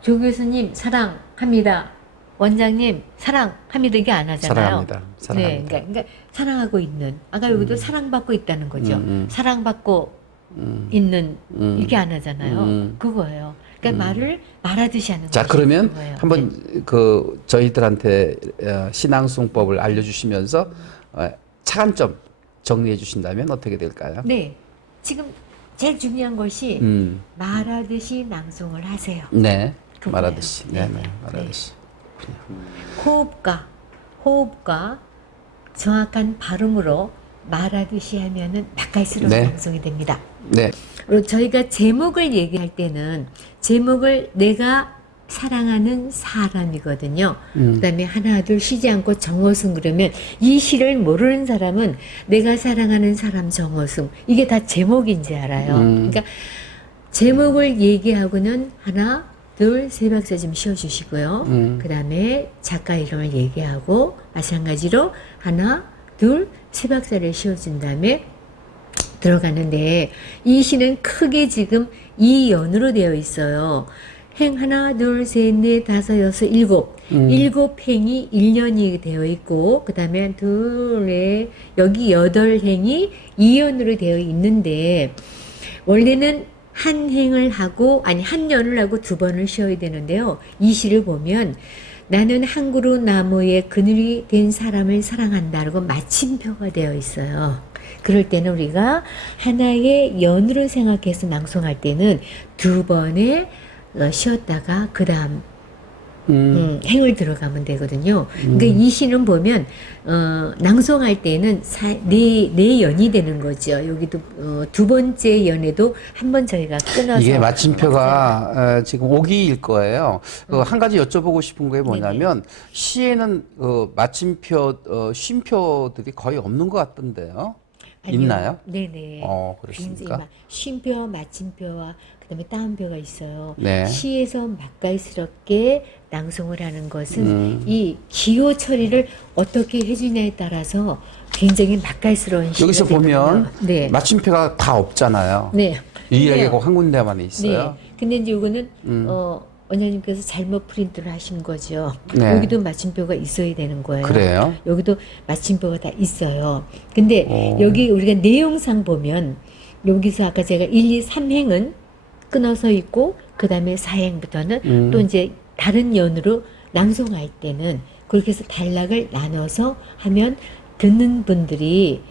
조 교수님 사랑합니다. 원장님 사랑합니다. 이게 안 하잖아요. 사랑합니다. 네, 그러니까 사랑하고 있는. 아까 여기도 사랑받고 있다는 거죠. 사랑받고 있는 이게 안 하잖아요. 그거예요. 그러니까 말을 말하듯이 하는 거죠. 자, 그러면 그거예요. 한번 저희들한테 신앙송법을 알려주시면서 차관점 정리해 주신다면 어떻게 될까요? 네, 지금 제일 중요한 것이 말하듯이 낭송을 하세요. 네, 그거예요. 말하듯이. 네, 말하듯이. 호흡과 정확한 발음으로 말하듯이 하면은 맛깔스러운 네. 방송이 됩니다. 네, 그리고 저희가 제목을 얘기할 때는 제목을 내가 사랑하는 사람이거든요. 그다음에 하나 둘 쉬지 않고 정어승 그러면 이 시를 모르는 사람은 내가 사랑하는 사람 정어승 이게 다 제목인지 알아요. 그러니까 제목을 얘기하고는 하나 둘 세 박자 좀 쉬어주시고요. 그다음에 작가 이름을 얘기하고 마찬가지로 하나 둘 세 박자를 쉬어준 다음에 들어가는데 이 시는 크게 지금 2연으로 되어 있어요. 행 하나 둘 셋 넷 다섯 여섯 일곱 행이 1년이 되어 있고 그 다음에 둘에 여기 8행이 2연으로 되어 있는데 원래는 한 년을 하고 2번을 쉬어야 되는데요. 이 시를 보면 나는 한 그루 나무에 그늘이 된 사람을 사랑한다라고 마침표가 되어 있어요. 그럴 때는 우리가 하나의 연으로 생각해서 낭송할 때는 2번에 쉬었다가 그 다음 행을 들어가면 되거든요. 그러니까 이 시는 보면 낭송할 때는 네 연이 되는 거죠. 여기도 두 번째 연에도 한 번 저희가 끊어서 이게 마침표가 지금 오기일 거예요. 한 가지 여쭤보고 싶은 게 뭐냐면 시에는 마침표, 쉼표들이 거의 없는 것 같던데요. 아니요. 있나요? 네네. 그렇습니까? 굉장히 쉼표, 마침표와 그다음에 따옴표가 있어요. 네. 시에서 맛깔스럽게 낭송을 하는 것은 이 기호 처리를 어떻게 해주냐에 따라서 굉장히 맛깔스러운 시가 여기서 보면 되거든요. 네. 마침표가 다 없잖아요. 네. 유일하게 근데요. 꼭 한 군데만 있어요. 네. 근데 이제 이거는 원장님께서 잘못 프린트를 하신 거죠. 네. 여기도 마침표가 있어야 되는 거예요. 그래요? 여기도 마침표가 다 있어요. 근데 오. 여기 우리가 내용상 보면 여기서 아까 제가 1, 2, 3행은 끊어서 있고 그 다음에 4행부터는 또 이제 다른 연으로 낭송할 때는 그렇게 해서 단락을 나눠서 하면 듣는 분들이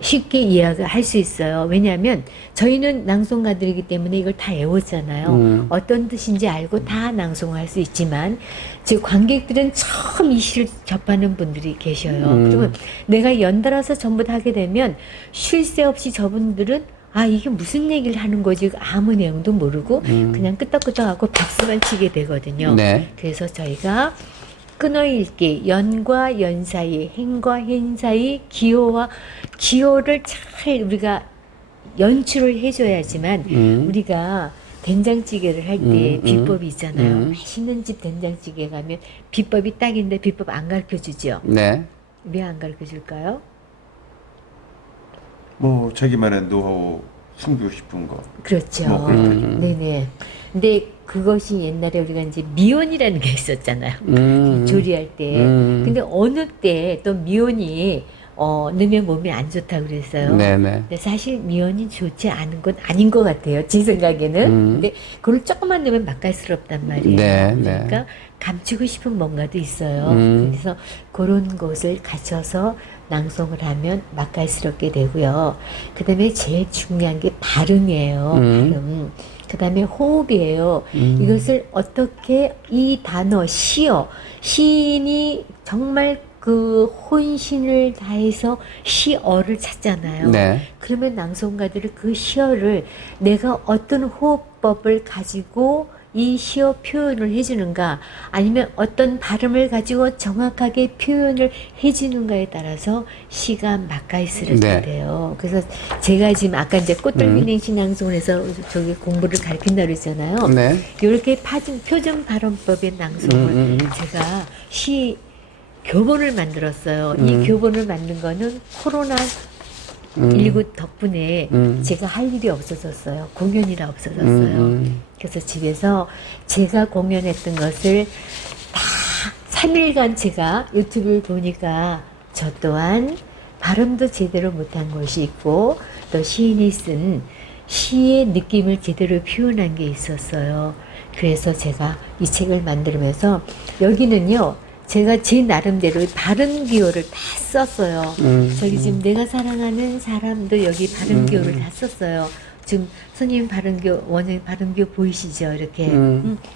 쉽게 이해를 할 수 있어요. 왜냐하면 저희는 낭송가들이기 때문에 이걸 다 외웠잖아요. 어떤 뜻인지 알고 다 낭송할 수 있지만 즉 관객들은 처음 이 시를 접하는 분들이 계셔요. 그러면 내가 연달아서 전부 다 하게 되면 쉴 새 없이 저분들은 이게 무슨 얘기를 하는 거지 아무 내용도 모르고 그냥 끄떡끄떡하고 박수만 치게 되거든요. 네. 그래서 저희가 끊어읽기, 연과 연 사이, 행과 행 사이, 기호를 잘 우리가 연출을 해줘야지만 우리가 된장찌개를 할 때 비법이 있잖아요. 맛있는 집 된장찌개 가면 비법이 딱인데 비법 안 가르쳐주죠. 네. 왜 안 가르쳐줄까요? 뭐 자기만의 노하우 숨기고 싶은 거. 그렇죠. 뭐 그렇겠죠. 네네. 근데 그것이 옛날에 우리가 이제 미온이라는 게 있었잖아요. 조리할 때. 근데 어느 때 또 미온이 넣으면 몸에 안 좋다고 그랬어요. 네네. 근데 사실 미온이 좋지 않은 건 아닌 것 같아요. 제 생각에는. 근데 그걸 조금만 넣으면 맛깔스럽단 말이에요. 네, 네. 그러니까 감추고 싶은 뭔가도 있어요. 그래서 그런 것을 갖춰서 낭송을 하면 맛깔스럽게 되고요. 그 다음에 제일 중요한 게 발음이에요. 발음. 그 다음에 호흡이에요. 이것을 어떻게 이 단어 시어 시인이 정말 그 혼신을 다해서 시어를 찾잖아요. 네. 그러면 낭송가들이 그 시어를 내가 어떤 호흡법을 가지고 이 시어 표현을 해주는가 아니면 어떤 발음을 가지고 정확하게 표현을 해주는가에 따라서 시가 맛깔스럽게 네. 돼요. 그래서 제가 지금 아까 이제 꽃들기냉시 낭송을 해서 저기 공부를 가르친다고 그랬잖아요. 네. 이렇게 표준 발음법의 낭송을 제가 시 교본을 만들었어요. 이 교본을 만든 거는 코로나 19 덕분에 제가 할 일이 없어졌어요. 공연이라 없어졌어요. 그래서 집에서 제가 공연했던 것을 다 3일간 제가 유튜브를 보니까 저 또한 발음도 제대로 못한 것이 있고 또 시인이 쓴 시의 느낌을 제대로 표현한 게 있었어요. 그래서 제가 이 책을 만들면서 여기는요. 제가 제 나름대로 발음 기호를 다 썼어요. 저기 지금 내가 사랑하는 사람도 여기 발음 기호를 다 썼어요. 지금 선생님 발음기호, 원장님 발음기호 보이시죠? 이렇게.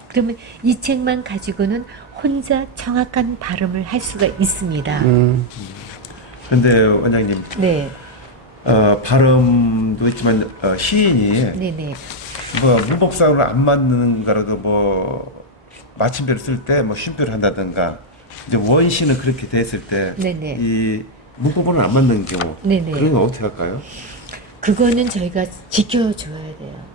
그러면 이 책만 가지고는 혼자 정확한 발음을 할 수가 있습니다. 근데 원장님, 네. 발음도 있지만 시인이 네네. 뭐 문법상으로 안 맞는 거라도 뭐 마침표를 쓸 때 뭐 쉼표를 한다든가 이제 원시는 그렇게 됐을 때 네네. 이 문법으로는 안 맞는 경우 네네. 그런 건 어떻게 할까요? 그거는 저희가 지켜줘야 돼요.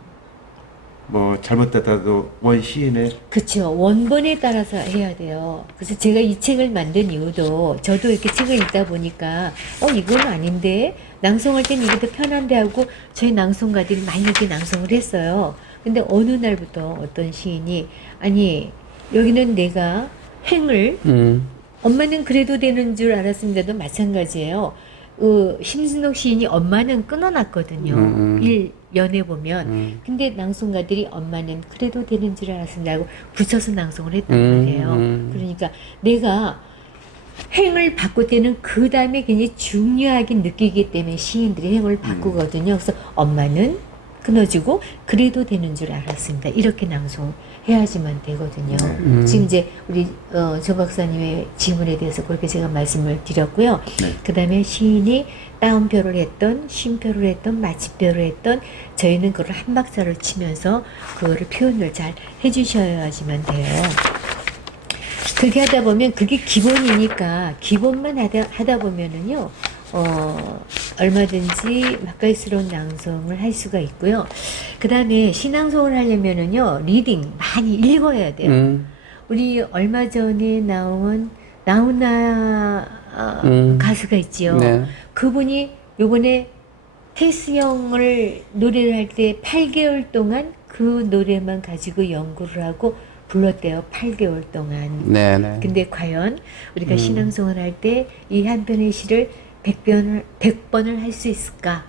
뭐 잘못됐다도 원시인의 그렇죠. 원본에 따라서 해야 돼요. 그래서 제가 이 책을 만든 이유도 저도 이렇게 책을 읽다 보니까 이건 아닌데 낭송할 땐 이게 더 편한데 하고 저희 낭송가들이 많이 이렇게 낭송을 했어요. 근데 어느 날부터 어떤 시인이 아니 여기는 내가 행을 엄마는 그래도 되는 줄 알았습니다도 마찬가지예요. 심순옥 시인이 엄마는 끊어놨거든요. 1연에 보면. 근데 낭송가들이 엄마는 그래도 되는 줄 알았습니다 하고 붙여서 낭송을 했단 말이에요. 그러니까 내가 행을 바꿀 때는 그 다음에 굉장히 중요하게 느끼기 때문에 시인들이 행을 바꾸거든요. 그래서 엄마는 끊어주고 그래도 되는 줄 알았습니다. 이렇게 낭송해 해야지만 되거든요. 지금 이제 우리 조 박사님의 질문에 대해서 그렇게 제가 말씀을 드렸고요. 그 다음에 시인이 따옴표를 했던, 쉼표를 했던, 마침표를 했던, 저희는 그걸 한 박자를 치면서 그거를 표현을 잘 해주셔야지만 돼요. 그렇게 하다 보면 그게 기본이니까 기본만 하다 보면은요, 얼마든지 맛깔스러운 낭송을 할 수가 있고요. 그 다음에 신앙송을 하려면은요, 리딩 많이 읽어야 돼요. 우리 얼마 전에 나온 나훈아 가수가 있지요. 네. 그분이 요번에 테스형을 노래를 할 때 8개월 동안 그 노래만 가지고 연구를 하고 불렀대요. 8개월 동안. 네네. 근데 과연 우리가 신앙송을 할 때 이 한 편의 시를 100번을 할 수 있을까?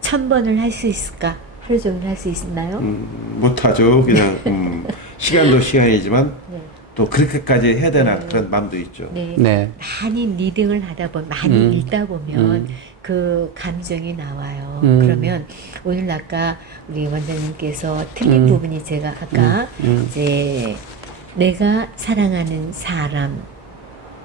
1000번을 할 수 있을까? 하루 종일 할 수 있나요? 못하죠. 그냥 시간도 시간이지만 네. 또 그렇게까지 해야 되나 그런 마음도 있죠. 네. 네. 많이 리딩을 하다 보면, 많이 읽다 보면 그 감정이 나와요. 그러면 오늘 아까 우리 원장님께서 틀린 부분이 제가 아까 이제 내가 사랑하는 사람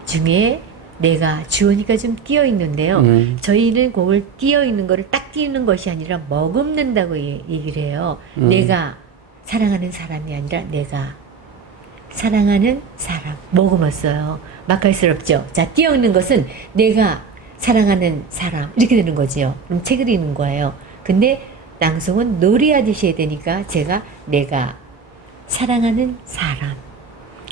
중에 내가 주어니까 좀 띄어 있는데요. 저희는 그걸 띄어 있는 거를 딱 띄우는 것이 아니라 머금는다고 얘기를 해요. 내가 사랑하는 사람이 아니라 내가 사랑하는 사람. 머금었어요. 맛깔스럽죠? 자, 띄어 있는 것은 내가 사랑하는 사람. 이렇게 되는 거지요. 그럼 책을 읽는 거예요. 근데 낭송은 노래하듯이 해야 되니까 제가 내가 사랑하는 사람.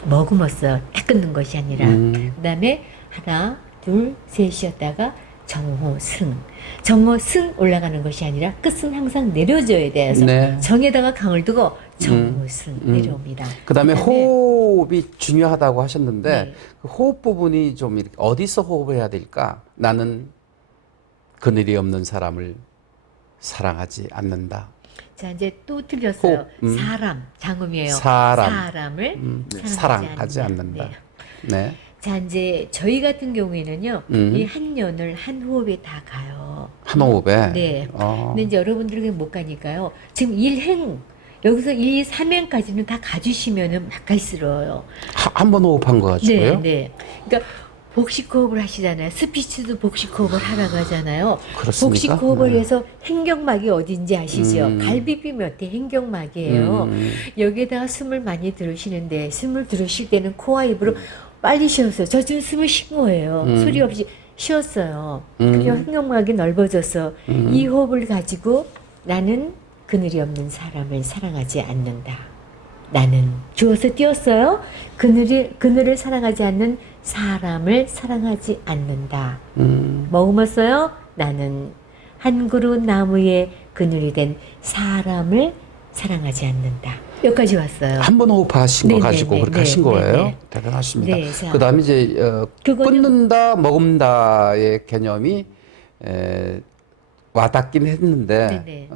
머금었어요. 딱 끊는 것이 아니라. 그 다음에 하나, 둘, 셋이었다가 정호승. 정호승 올라가는 것이 아니라 끝은 항상 내려줘야 돼서 네. 정에다가 강을 두고 정호승 내려옵니다. 그다음에 그다음에 호흡이 중요하다고 하셨는데 네. 그 호흡 부분이 좀 이렇게 어디서 호흡해야 될까? 나는 그늘이 없는 사람을 사랑하지 않는다. 자, 이제 또 틀렸어요. 호흡, 사람, 장음이에요. 사람. 사람을 사랑하지 않는다. 네. 네. 자, 이제 저희 같은 경우에는요, 이 한 년을 한 호흡에 다 가요. 한 호흡에. 네. 근데 이제 여러분들에게 못 가니까요. 지금 1행, 여기서 1, 2, 3행까지는 다 가주시면은 맛깔스러워요. 한 번 호흡한 거 가지고요. 네, 네. 그러니까 복식 호흡을 하시잖아요. 스피치도 복식 호흡을 하라고 하잖아요. 그렇습니까? 복식 호흡을 네. 해서 행경막이 어딘지 아시죠? 갈비뼈 밑에 행경막이에요. 여기에다가 숨을 많이 들으시는데 숨을 들으실 때는 코와 입으로 빨리 쉬었어요. 저 지금 숨을 쉰 거예요. 소리 없이 쉬었어요. 그리고 행경막이 넓어져서 이 호흡을 가지고 나는 그늘이 없는 사람을 사랑하지 않는다. 나는 주어서 띄었어요. 그늘을 사랑하지 않는 사람을 사랑하지 않는다. 머금었어요. 나는 한 그루 나무에 그늘이 된 사람을 사랑하지 않는다. 여기까지 왔어요. 한 번 호흡하신 거 네네, 가지고 네, 그렇게 네, 하신 네, 거예요. 네. 대단하십니다. 네, 자. 그다음에 이제 그거는- 끊는다, 먹는다의 개념이 와닿긴 했는데 네네.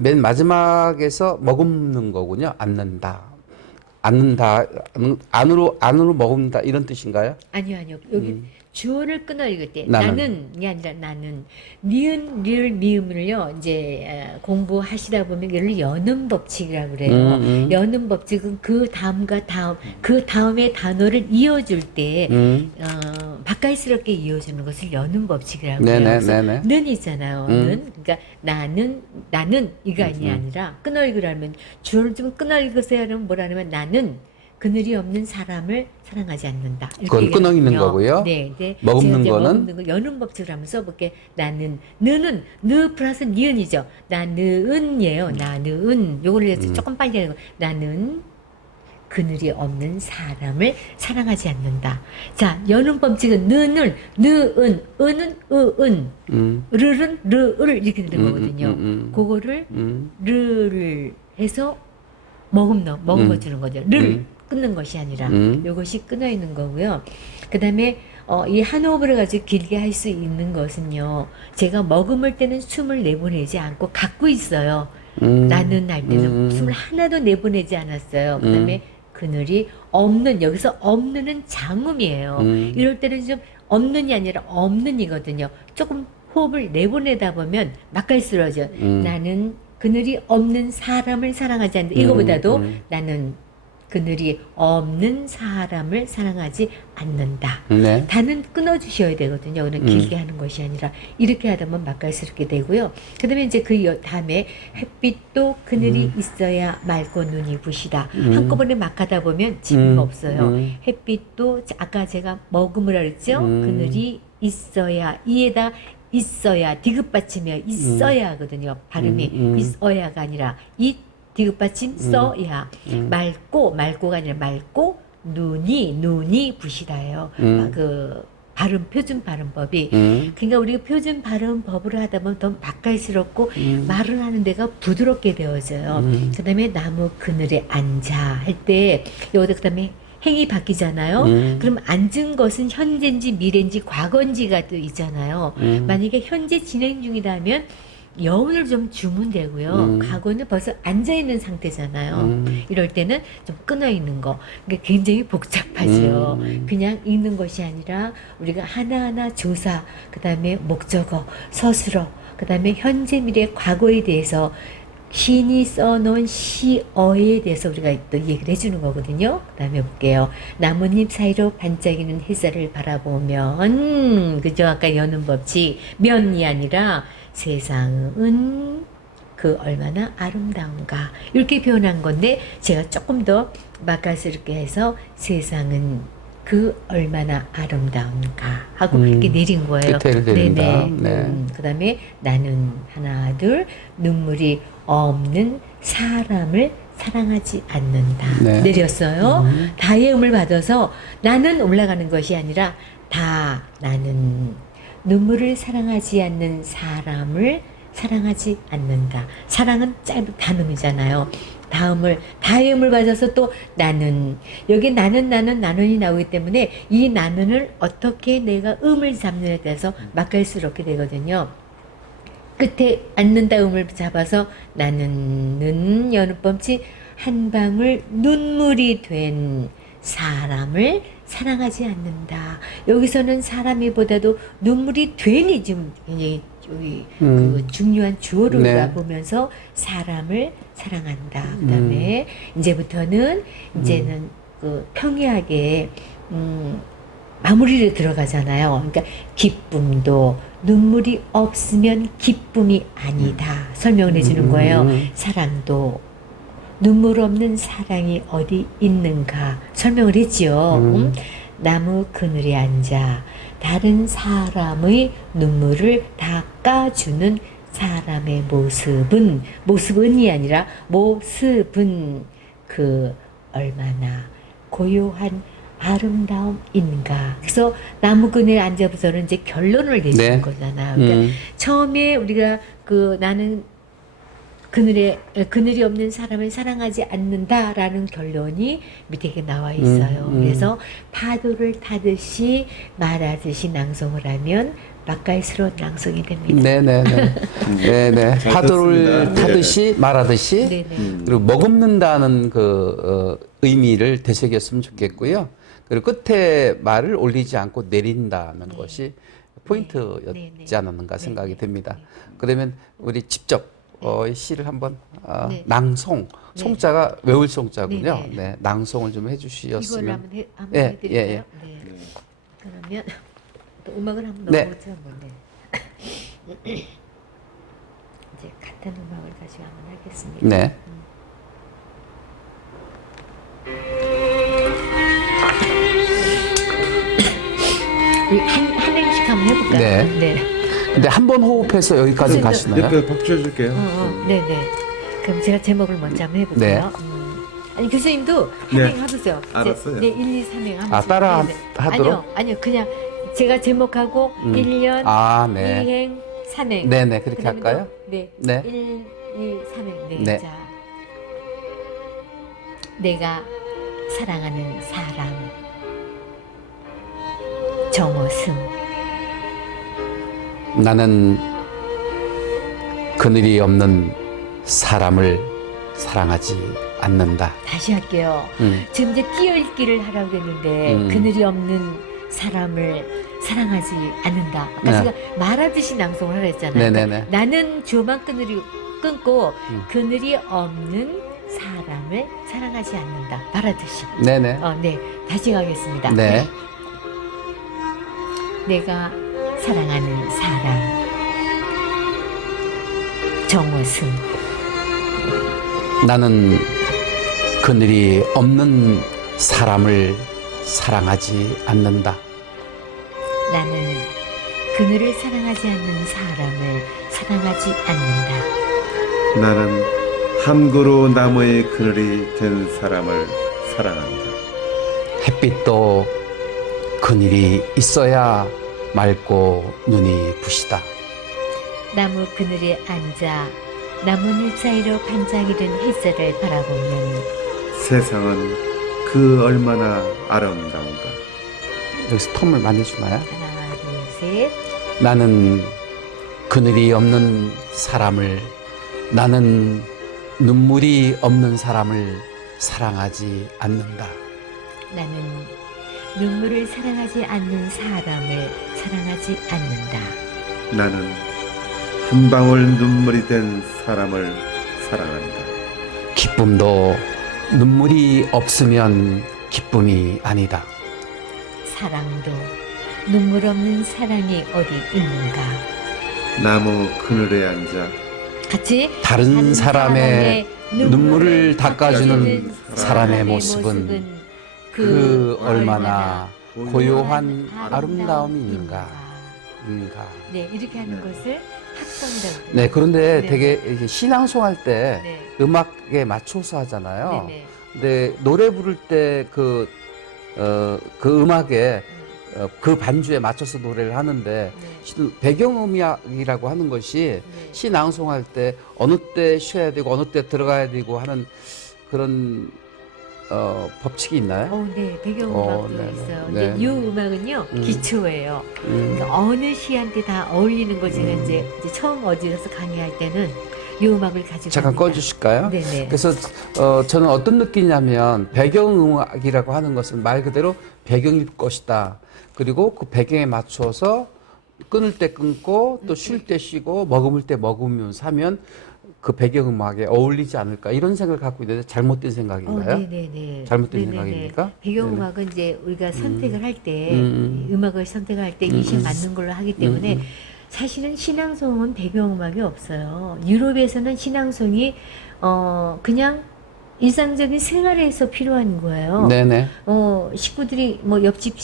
맨 마지막에서 머금는 거군요. 않는다, 안으로 머금는다 이런 뜻인가요? 아니요. 여기 주어를 끊어 읽을 때 나는. 나는이 아니라 나는 니은 리을 미음을요 이제 공부하시다 보면 이걸 여는 법칙이라고 그래요. 여는 법칙은 그 다음과 다음 그 다음의 단어를 이어줄 때 맛깔스럽게 이어주는 것을 여는 법칙이라고 해요. 그래서 네네. 는 있잖아요. 는 그러니까 나는 이가 아니라 끊어 읽으라면 주어를 좀 끊어 읽으세요. 하면 뭐라냐면 나는 그늘이 없는 사람을 사랑하지 않는다. 이렇게 그건 끊어 읽는 얘기하거든요. 거고요. 네, 네. 머금는 제가 이제 거는? 머금는 거 여는 법칙을 한번 써볼게. 나는 느는 느 플러스 니은이죠. 나는이에요. 나는 요거를 해서 조금 빨리 하는 거. 나는 그늘이 없는 사람을 사랑하지 않는다. 자, 여는 법칙은 느는 은은 르는 르을 이렇게 되는 거거든요. 그거를 르를 해서 머금어주는 거죠. 를 끊는 것이 아니라 이것이 끊어 있는 거고요. 그 다음에 이 한 호흡을 가지고 길게 할 수 있는 것은요. 제가 머금을 때는 숨을 내보내지 않고 갖고 있어요. 나는 할 때는 숨을 하나도 내보내지 않았어요. 그 다음에 그늘이 없는, 여기서 없는은 장음이에요. 이럴 때는 좀 없는이 아니라 없는이거든요. 조금 호흡을 내보내다 보면 맛깔스러워져. 나는 그늘이 없는 사람을 사랑하지 않는다. 이거보다도 나는 그늘이 없는 사람을 사랑하지 않는다. 네. 다는 끊어주셔야 되거든요. 그는 길게 하는 것이 아니라 이렇게 하다 보면 맛깔스럽게 되고요. 그 다음에 이제 그 다음에 햇빛도 그늘이 있어야 맑고 눈이 부시다. 한꺼번에 막 하다 보면 재미가 없어요. 햇빛도 아까 제가 머금으라 그랬죠. 그늘이 있어야 이에다 있어야 디귿받침이 있어야 하거든요. 발음이 있어야가 아니라 디귿받침 써야 맑고가 아니라 맑고 눈이 부시다예요. 그 발음 표준 발음법이 그러니까 우리가 표준 발음법으로 하다 보면 더 맛깔스럽고 말을 하는 데가 부드럽게 되어져요. 그다음에 나무 그늘에 앉아 할 때 여기다 그다음에 행이 바뀌잖아요. 그럼 앉은 것은 현재인지 미래인지 과거인지가 또 있잖아요. 만약에 현재 진행 중이라면 여운을 좀 주면 되고요. 과거는 벌써 앉아있는 상태잖아요. 이럴 때는 좀 끊어있는 거. 그러니까 굉장히 복잡하죠. 그냥 읽는 것이 아니라 우리가 하나하나 조사, 그 다음에 목적어, 서술어, 그 다음에 현재, 미래, 과거에 대해서 시인이 써놓은 시어에 대해서 우리가 또 얘기를 해주는 거거든요. 그 다음에 볼게요. 나뭇잎 사이로 반짝이는 햇살을 바라보면, 그죠? 아까 여는 법칙, 면이 아니라 세상은 그 얼마나 아름다운가. 이렇게 표현한 건데, 제가 조금 더 맛깔스럽게 해서 세상은 그 얼마나 아름다운가 하고 이렇게 내린 거예요. 디테일을 내린다. 네네. 네. 그 다음에 나는 하나, 둘, 눈물이 없는 사람을 사랑하지 않는다. 네. 내렸어요. 다의 음을 받아서 나는 올라가는 것이 아니라 나는 눈물을 사랑하지 않는 사람을 사랑하지 않는다. 사랑은 짧은 단음이잖아요. 다의 음을 받아서 또 나는, 여기 나는이 나오기 때문에 이 나는을 어떻게 내가 음을 잡느냐에 따라서 맛깔스럽게 되거든요. 끝에 앉는다 음을 잡아서 나는 연음법칙 한 방울 눈물이 된 사람을 사랑하지 않는다. 여기서는 사람이보다도 눈물이 된이 좀 굉장히 그 중요한 주어를 네. 보면서 사람을 사랑한다. 그다음에 이제는 그 평이하게 마무리를 들어가잖아요. 그러니까 기쁨도 눈물이 없으면 기쁨이 아니다. 설명을 해주는 거예요. 사랑도 눈물 없는 사랑이 어디 있는가 설명을 했지요. 나무 그늘에 앉아 다른 사람의 눈물을 닦아주는 사람의 모습은이 아니라 모습은 그 얼마나 고요한 아름다움인가. 그래서 나무 그늘에 앉아서는 이제 결론을 내주는 네. 거잖아요. 그러니까 처음에 우리가 나는 그늘이 없는 사람을 사랑하지 않는다라는 결론이 밑에 이렇게 나와 있어요. 그래서 파도를 타듯이 말하듯이 낭송을 하면 맛깔스러운 낭송이 됩니다. 네네. 파도를 타듯이 말하듯이 네네. 그리고 머금는다는 그 의미를 되새겼으면 좋겠고요. 그리고 끝에 말을 올리지 않고 내린다는 것이 포인트였지 않았는가 생각이 됩니다. 그러면 우리 직접 시를 한번 낭송, 송자가 외울 송자군요. 네, 낭송을 좀 해주셨으면. 이걸 한번 해드릴까요? 예. 네. 그러면 또 음악을 한번 네. 넣어보죠. 이제 같은 음악을 다시 한번 하겠습니다. 네. 우리 한 행씩 한번 해볼까요? 네. 근데 한 번 호흡해서 여기까지 가시나요? 옆에 박수 쳐줄게요. 네네. 그럼 제가 제목을 먼저 한번 해볼게요. 아니 교수님도 네. 한행 해보세요. 알았어요. 네, 1, 2, 3행 한번. 따라 하도록? 아니요. 그냥 제가 제목하고 1년, 네. 2행, 3행. 네네, 그렇게 할까요? 네. 네. 1, 2, 3행. 네. 네. 자, 내가 사랑하는 사람. 정호승. 나는 그늘이 없는 사람을 사랑하지 않는다. 다시 할게요. 지금 이제 띄어읽기를 하라고 했는데 그늘이 없는 사람을 사랑하지 않는다. 아까 네. 제가 말하듯이 낭송을 하라 했잖아요. 네네네. 나는 주어만 그늘이 끊고 그늘이 없는 사람을 사랑하지 않는다. 말하듯이. 네네. 네. 다시 가겠습니다. 네. 내가 사랑하는 사람. 정호승. 나는 그늘이 없는 사람을 사랑하지 않는다. 나는 그늘을 사랑하지 않는 사람을 사랑하지 않는다. 나는 한 그루 나무의 그늘이 된 사람을 사랑한다. 햇빛도 그늘이 있어야 맑고 눈이 부시다. 나무 그늘에 앉아 나뭇잎 사이로 반짝이는 햇살을 바라보면 세상은 그 얼마나 아름다운가. 여기서 톰을 많이 주나요? 하나 둘 셋. 나는 그늘이 없는 사람을, 나는 눈물이 없는 사람을 사랑하지 않는다. 나는 눈물을 사랑하지 않는 사람을 사랑하지 않는다. 나는 한 방울 눈물이 된 사람을 사랑한다. 기쁨도 눈물이 없으면 기쁨이 아니다. 사랑도 눈물 없는 사랑이 어디 있는가. 나무 그늘에 앉아 같이 다른 사람의 눈물을 닦아주는 사람의 모습은 그 얼마나 고요한 아름다움인가. 네, 이렇게 하는 것을 합성이라고. 네, 그런데 네. 되게 이게 신앙송할 때 네. 음악에 맞춰서 하잖아요. 네, 네. 근데 노래 부를 때 그 음악에 그 반주에 맞춰서 노래를 하는데 네. 실은 배경음악이라고 하는 것이 네. 신앙송할 때 어느 때 쉬어야 되고 어느 때 들어가야 되고 하는 그런 법칙이 있나요? 네, 배경음악도 네네. 있어요. 네. 근데 이 음악은요, 기초예요. 그러니까 어느 시한테 다 어울리는 거 제가 이제 처음 어디 가서 강의할 때는 이 음악을 가지고 잠깐 합니다. 꺼주실까요? 네네. 그래서 저는 어떤 느낌이냐면 배경음악이라고 하는 것은 말 그대로 배경일 것이다. 그리고 그 배경에 맞춰서 끊을 때 끊고 또 쉴 때 쉬고 머금을 때 먹으면서 하면 그 배경음악에 어울리지 않을까 이런 생각을 갖고 있는데 잘못된 생각인가요? 네네네. 잘못된 네네네. 생각입니까? 배경음악은 이제 우리가 선택을 할 때, 음. 음악을 선택을 할 때 이신 맞는 걸로 하기 때문에 사실은 신앙송은 배경음악이 없어요. 유럽에서는 신앙송이 그냥 일상적인 생활에서 필요한 거예요. 네네. 식구들이 뭐 옆집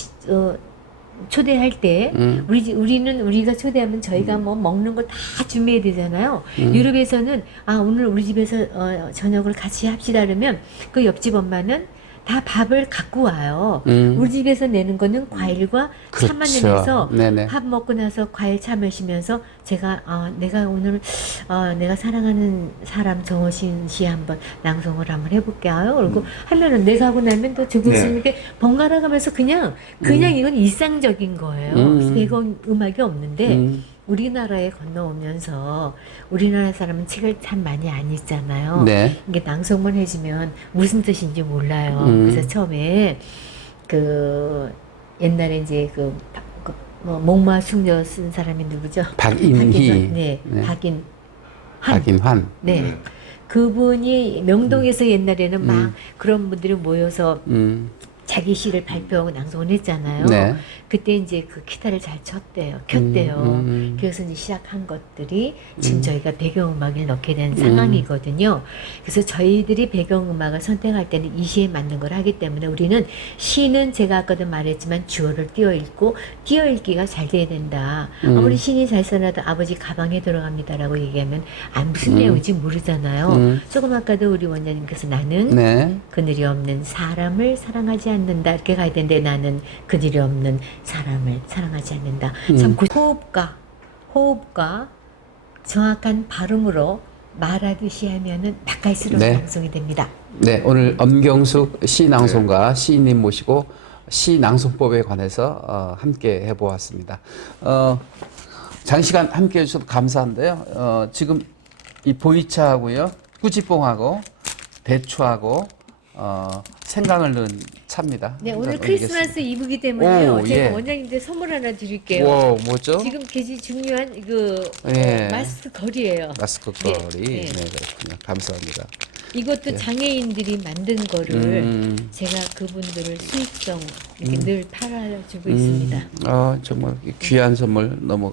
초대할 때 우리는 우리가 초대하면 저희가 뭐 먹는 거 다 준비해야 되잖아요. 유럽에서는 오늘 우리 집에서 저녁을 같이 합시다 그러면 그 옆집 엄마는 다 밥을 갖고 와요. 우리 집에서 내는 거는 과일과 차만 그렇죠. 내면서 네네. 밥 먹고 나서 과일 차 마시면서 제가 내가 오늘 내가 사랑하는 사람 정호신 씨 한번 낭송을 한번 해볼게요. 그리고 하면은 내가 하고 나면 또 조금씩 이렇게 번갈아 가면서 그냥 이건 일상적인 거예요. 배경 음악이 없는데 우리나라에 건너오면서 우리나라 사람은 책을 참 많이 안 읽잖아요. 네. 이게 낭송만 해주면 무슨 뜻인지 몰라요. 그래서 처음에 그 옛날에 이제 뭐 목마 숙녀 쓴 사람이 누구죠? 박인희. 네, 네. 박인환. 네. 네. 그분이 명동에서 옛날에는 막 그런 분들이 모여서 자기 시를 발표하고 낭송을 했잖아요. 네. 그때 이제 그 기타를 잘 켰대요. 그래서 이제 시작한 것들이 지금 저희가 배경음악을 넣게 된 상황이거든요. 그래서 저희들이 배경음악을 선택할 때는 이 시에 맞는 걸 하기 때문에 우리는 시는 제가 아까도 말했지만 주어를 띄어 읽고 띄어 읽기가 잘 돼야 된다. 아무리 신이 잘 써놔도 아버지 가방에 들어갑니다라고 얘기하면 무슨 내용인지 모르잖아요. 조금 아까도 우리 원장님께서 나는 네. 그늘이 없는 사람을 사랑하지 않는다 이렇게 가야 되는데 나는 그늘이 없는 사람을 사랑하지 않는다. 참 호흡과 정확한 발음으로 말하듯이 하면은 맛깔스러운 네. 방송이 됩니다. 네, 오늘 엄경숙 시낭송가 시인님 모시고 시낭송법에 관해서 함께 해보았습니다. 장시간 함께 해주셔서 감사한데요. 지금 이 보이차하고요, 꾸지뽕하고 대추하고 생강을 넣은 차입니다. 네, 오늘 한잔 크리스마스 이브이기 때문에요. 오, 제가 예. 원장님들 선물 하나 드릴게요. 와, 뭐죠? 지금 계시 중요한 이거 예. 마스크 거리예요. 마스크 네, 거리. 네. 네, 그렇군요. 감사합니다. 이것도 장애인들이 만든 거를 제가 그분들을 수익성 이렇게 늘 팔아주고 있습니다. 정말 귀한 선물 너무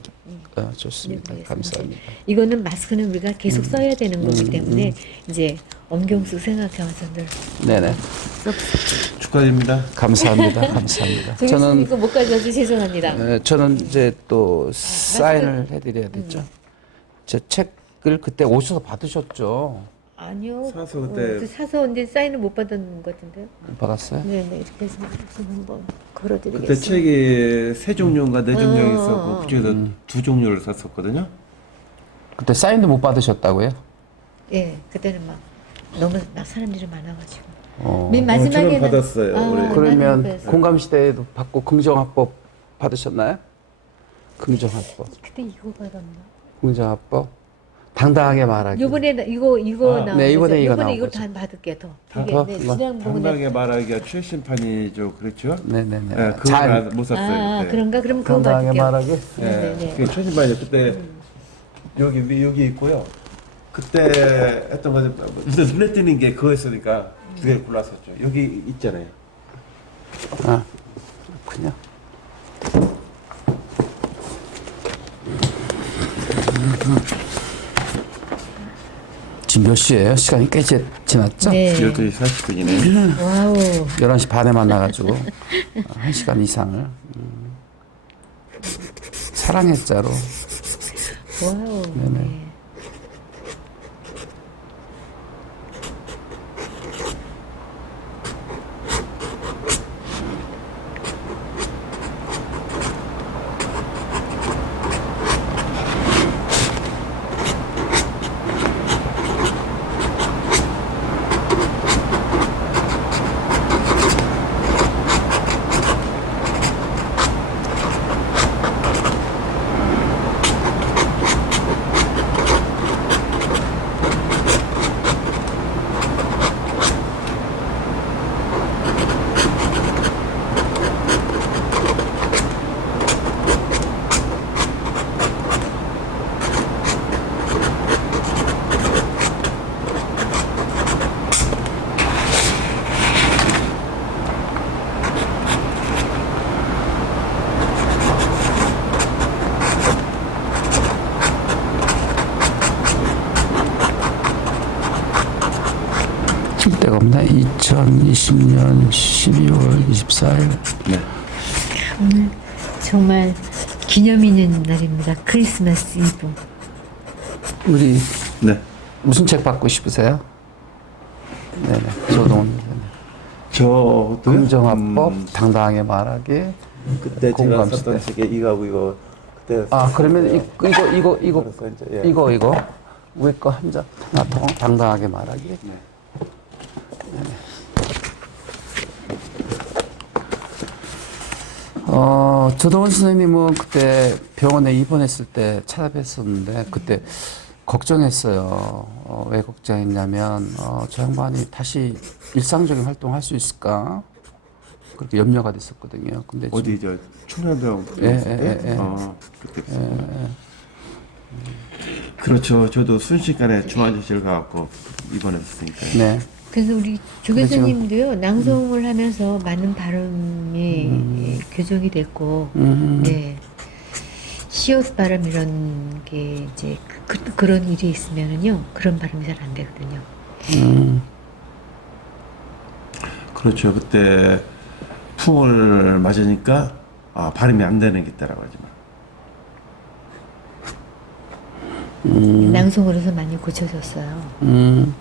좋습니다. 네, 감사합니다. 이거는 마스크는 우리가 계속 써야 되는 거기 때문에 이제 엄경수 생각하면서 늘 네네. 축하드립니다. 감사합니다. 감사합니다. 저는 이거 못 가져와서 죄송합니다. 저는 이제 또 사인을 해드려야 되죠. 제 책을 그때 오셔서 받으셨죠? 아니요. 사서 그때- 저 사서 근데 사인을 못 받은 것 같은데요. 받았어요? 네네 이렇게 해서 지금 한번 걸어드리겠습니다. 그때 책이 세 종류인가 네 종류 있었고 그중에서 두 종류를 샀었거든요. 그때 사인도 못 받으셨다고요? 예, 그때는 막 너무 막 사람들이 많아가지고. 어. 맨 마지막에는 저는 받았어요, 올해. 나는 그러면 그래서. 공감시대에도 받고 긍정합법 받으셨나요? 긍정합법. 그때 이거 받았나? 긍정합법. 당당하게 말하기. 요번에 이거 나온 네, 이번에 거죠? 이거 요번에 나온 이거 거죠. 다 받을게요 더. 다 이게 더? 네, 이거? 지난 부분에 당당하게 말하기가 최신판이죠, 그렇죠? 네네네. 네, 그거 못 샀어요. 그때. 그런가? 그럼 그거 당당하게 받을게요. 말하기. 네네네. 그게 최신판이죠. 그때 여기 있고요. 그때 했던 거는 무슨 눈에 띄는 게 그거였으니까 두 개 골랐었죠. 여기 있잖아요. 그냥. 지금 몇 시예요? 시간이 꽤 지났죠? 네. 12시 40분이네. 와우. 11시 반에 만나가지고 1시간 이상을 사랑의 자로 와우. 네네. 네. 칠 데가 없네. 2020년 12월 24일. 네. 오늘 정말 기념 있는 날입니다. 크리스마스 이브. 우리 네. 무슨 책 받고 싶으세요? 네네. 저도 오늘 저도 긍정합법, 당당하게 말하기. 그때 제가 공감시대. 샀던 책에 이거하고 이거 그때 그러면 이거 그래서 이제, 예. 이거 위에 거 한 장 하나 통 당당하게 말하기. 네. 조동원 선생님은 그때 병원에 입원했을 때 찾아뵀었는데 그때 걱정했어요. 왜 걱정했냐면 저 양반이 다시 일상적인 활동할 수 있을까 그렇게 염려가 됐었거든요. 근데 지금 어디 저 충남병 예, 있을 때? 예, 예. 그때 그렇죠. 저도 순식간에 중환자실 가갖고 입원했으니까. 네. 그래서 우리 조 근데 지금- 교수님도요 낭송을 하면서 많은 발음이 교정이 됐고, 음. 네 시옷 발음 이런 게 이제 그런 일이 있으면은요 그런 발음이 잘 안 되거든요. 그렇죠. 그때 풍을 맞으니까 발음이 안 되는 게 있더라고요. 낭송으로 해서 많이 고쳐졌어요.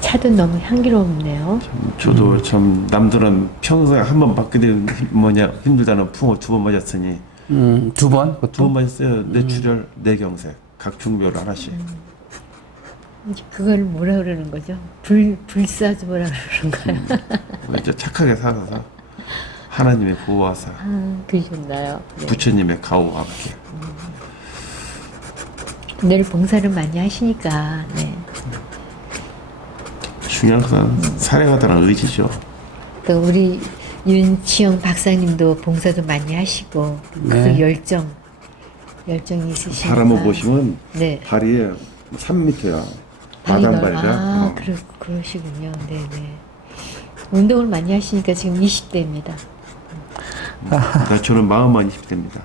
차도 너무 향기롭네요. 저도 참 남들은 평생 한 번 받게 되면 힘들다는 풍을 두 번 맞았으니 두 번? 두 번 맞았어요. 뇌출혈, 뇌경색, 각 중별 하나씩. 이제 그걸 뭐라 그러는 거죠? 불사조 뭐라 그러는 거예요? 이제 착하게 살아서 하나님의 보호하사, 그러셨나요? 네. 부처님의 가호와 함께. 늘 봉사를 많이 하시니까. 네. 중요한 건 사랑하다는 의지죠. 또 우리 윤치영 박사님도 봉사도 많이 하시고 네. 그 열정이 있으시니까. 바람을 보시면 네. 발이 3m야. 발이 마당발이라. 그러시군요. 네네. 운동을 많이 하시니까 지금 20대입니다. 저는 마음만 20대입니다.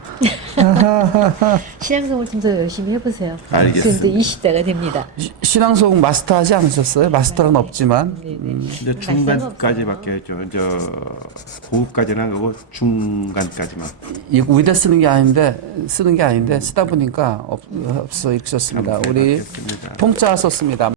신앙송을 좀 더 열심히 해보세요. 알겠습니다. 지금도 20대가 됩니다. 신앙송 마스터하지 않으셨어요? 마스터는 없지만. 이제 중간까지밖에 이제 고급까지는 안 가고 중간까지만. 이 위대 쓰는 게 아닌데 쓰다 보니까 없어 이렇게 썼습니다. 우리 알겠습니다. 통짜 썼습니다.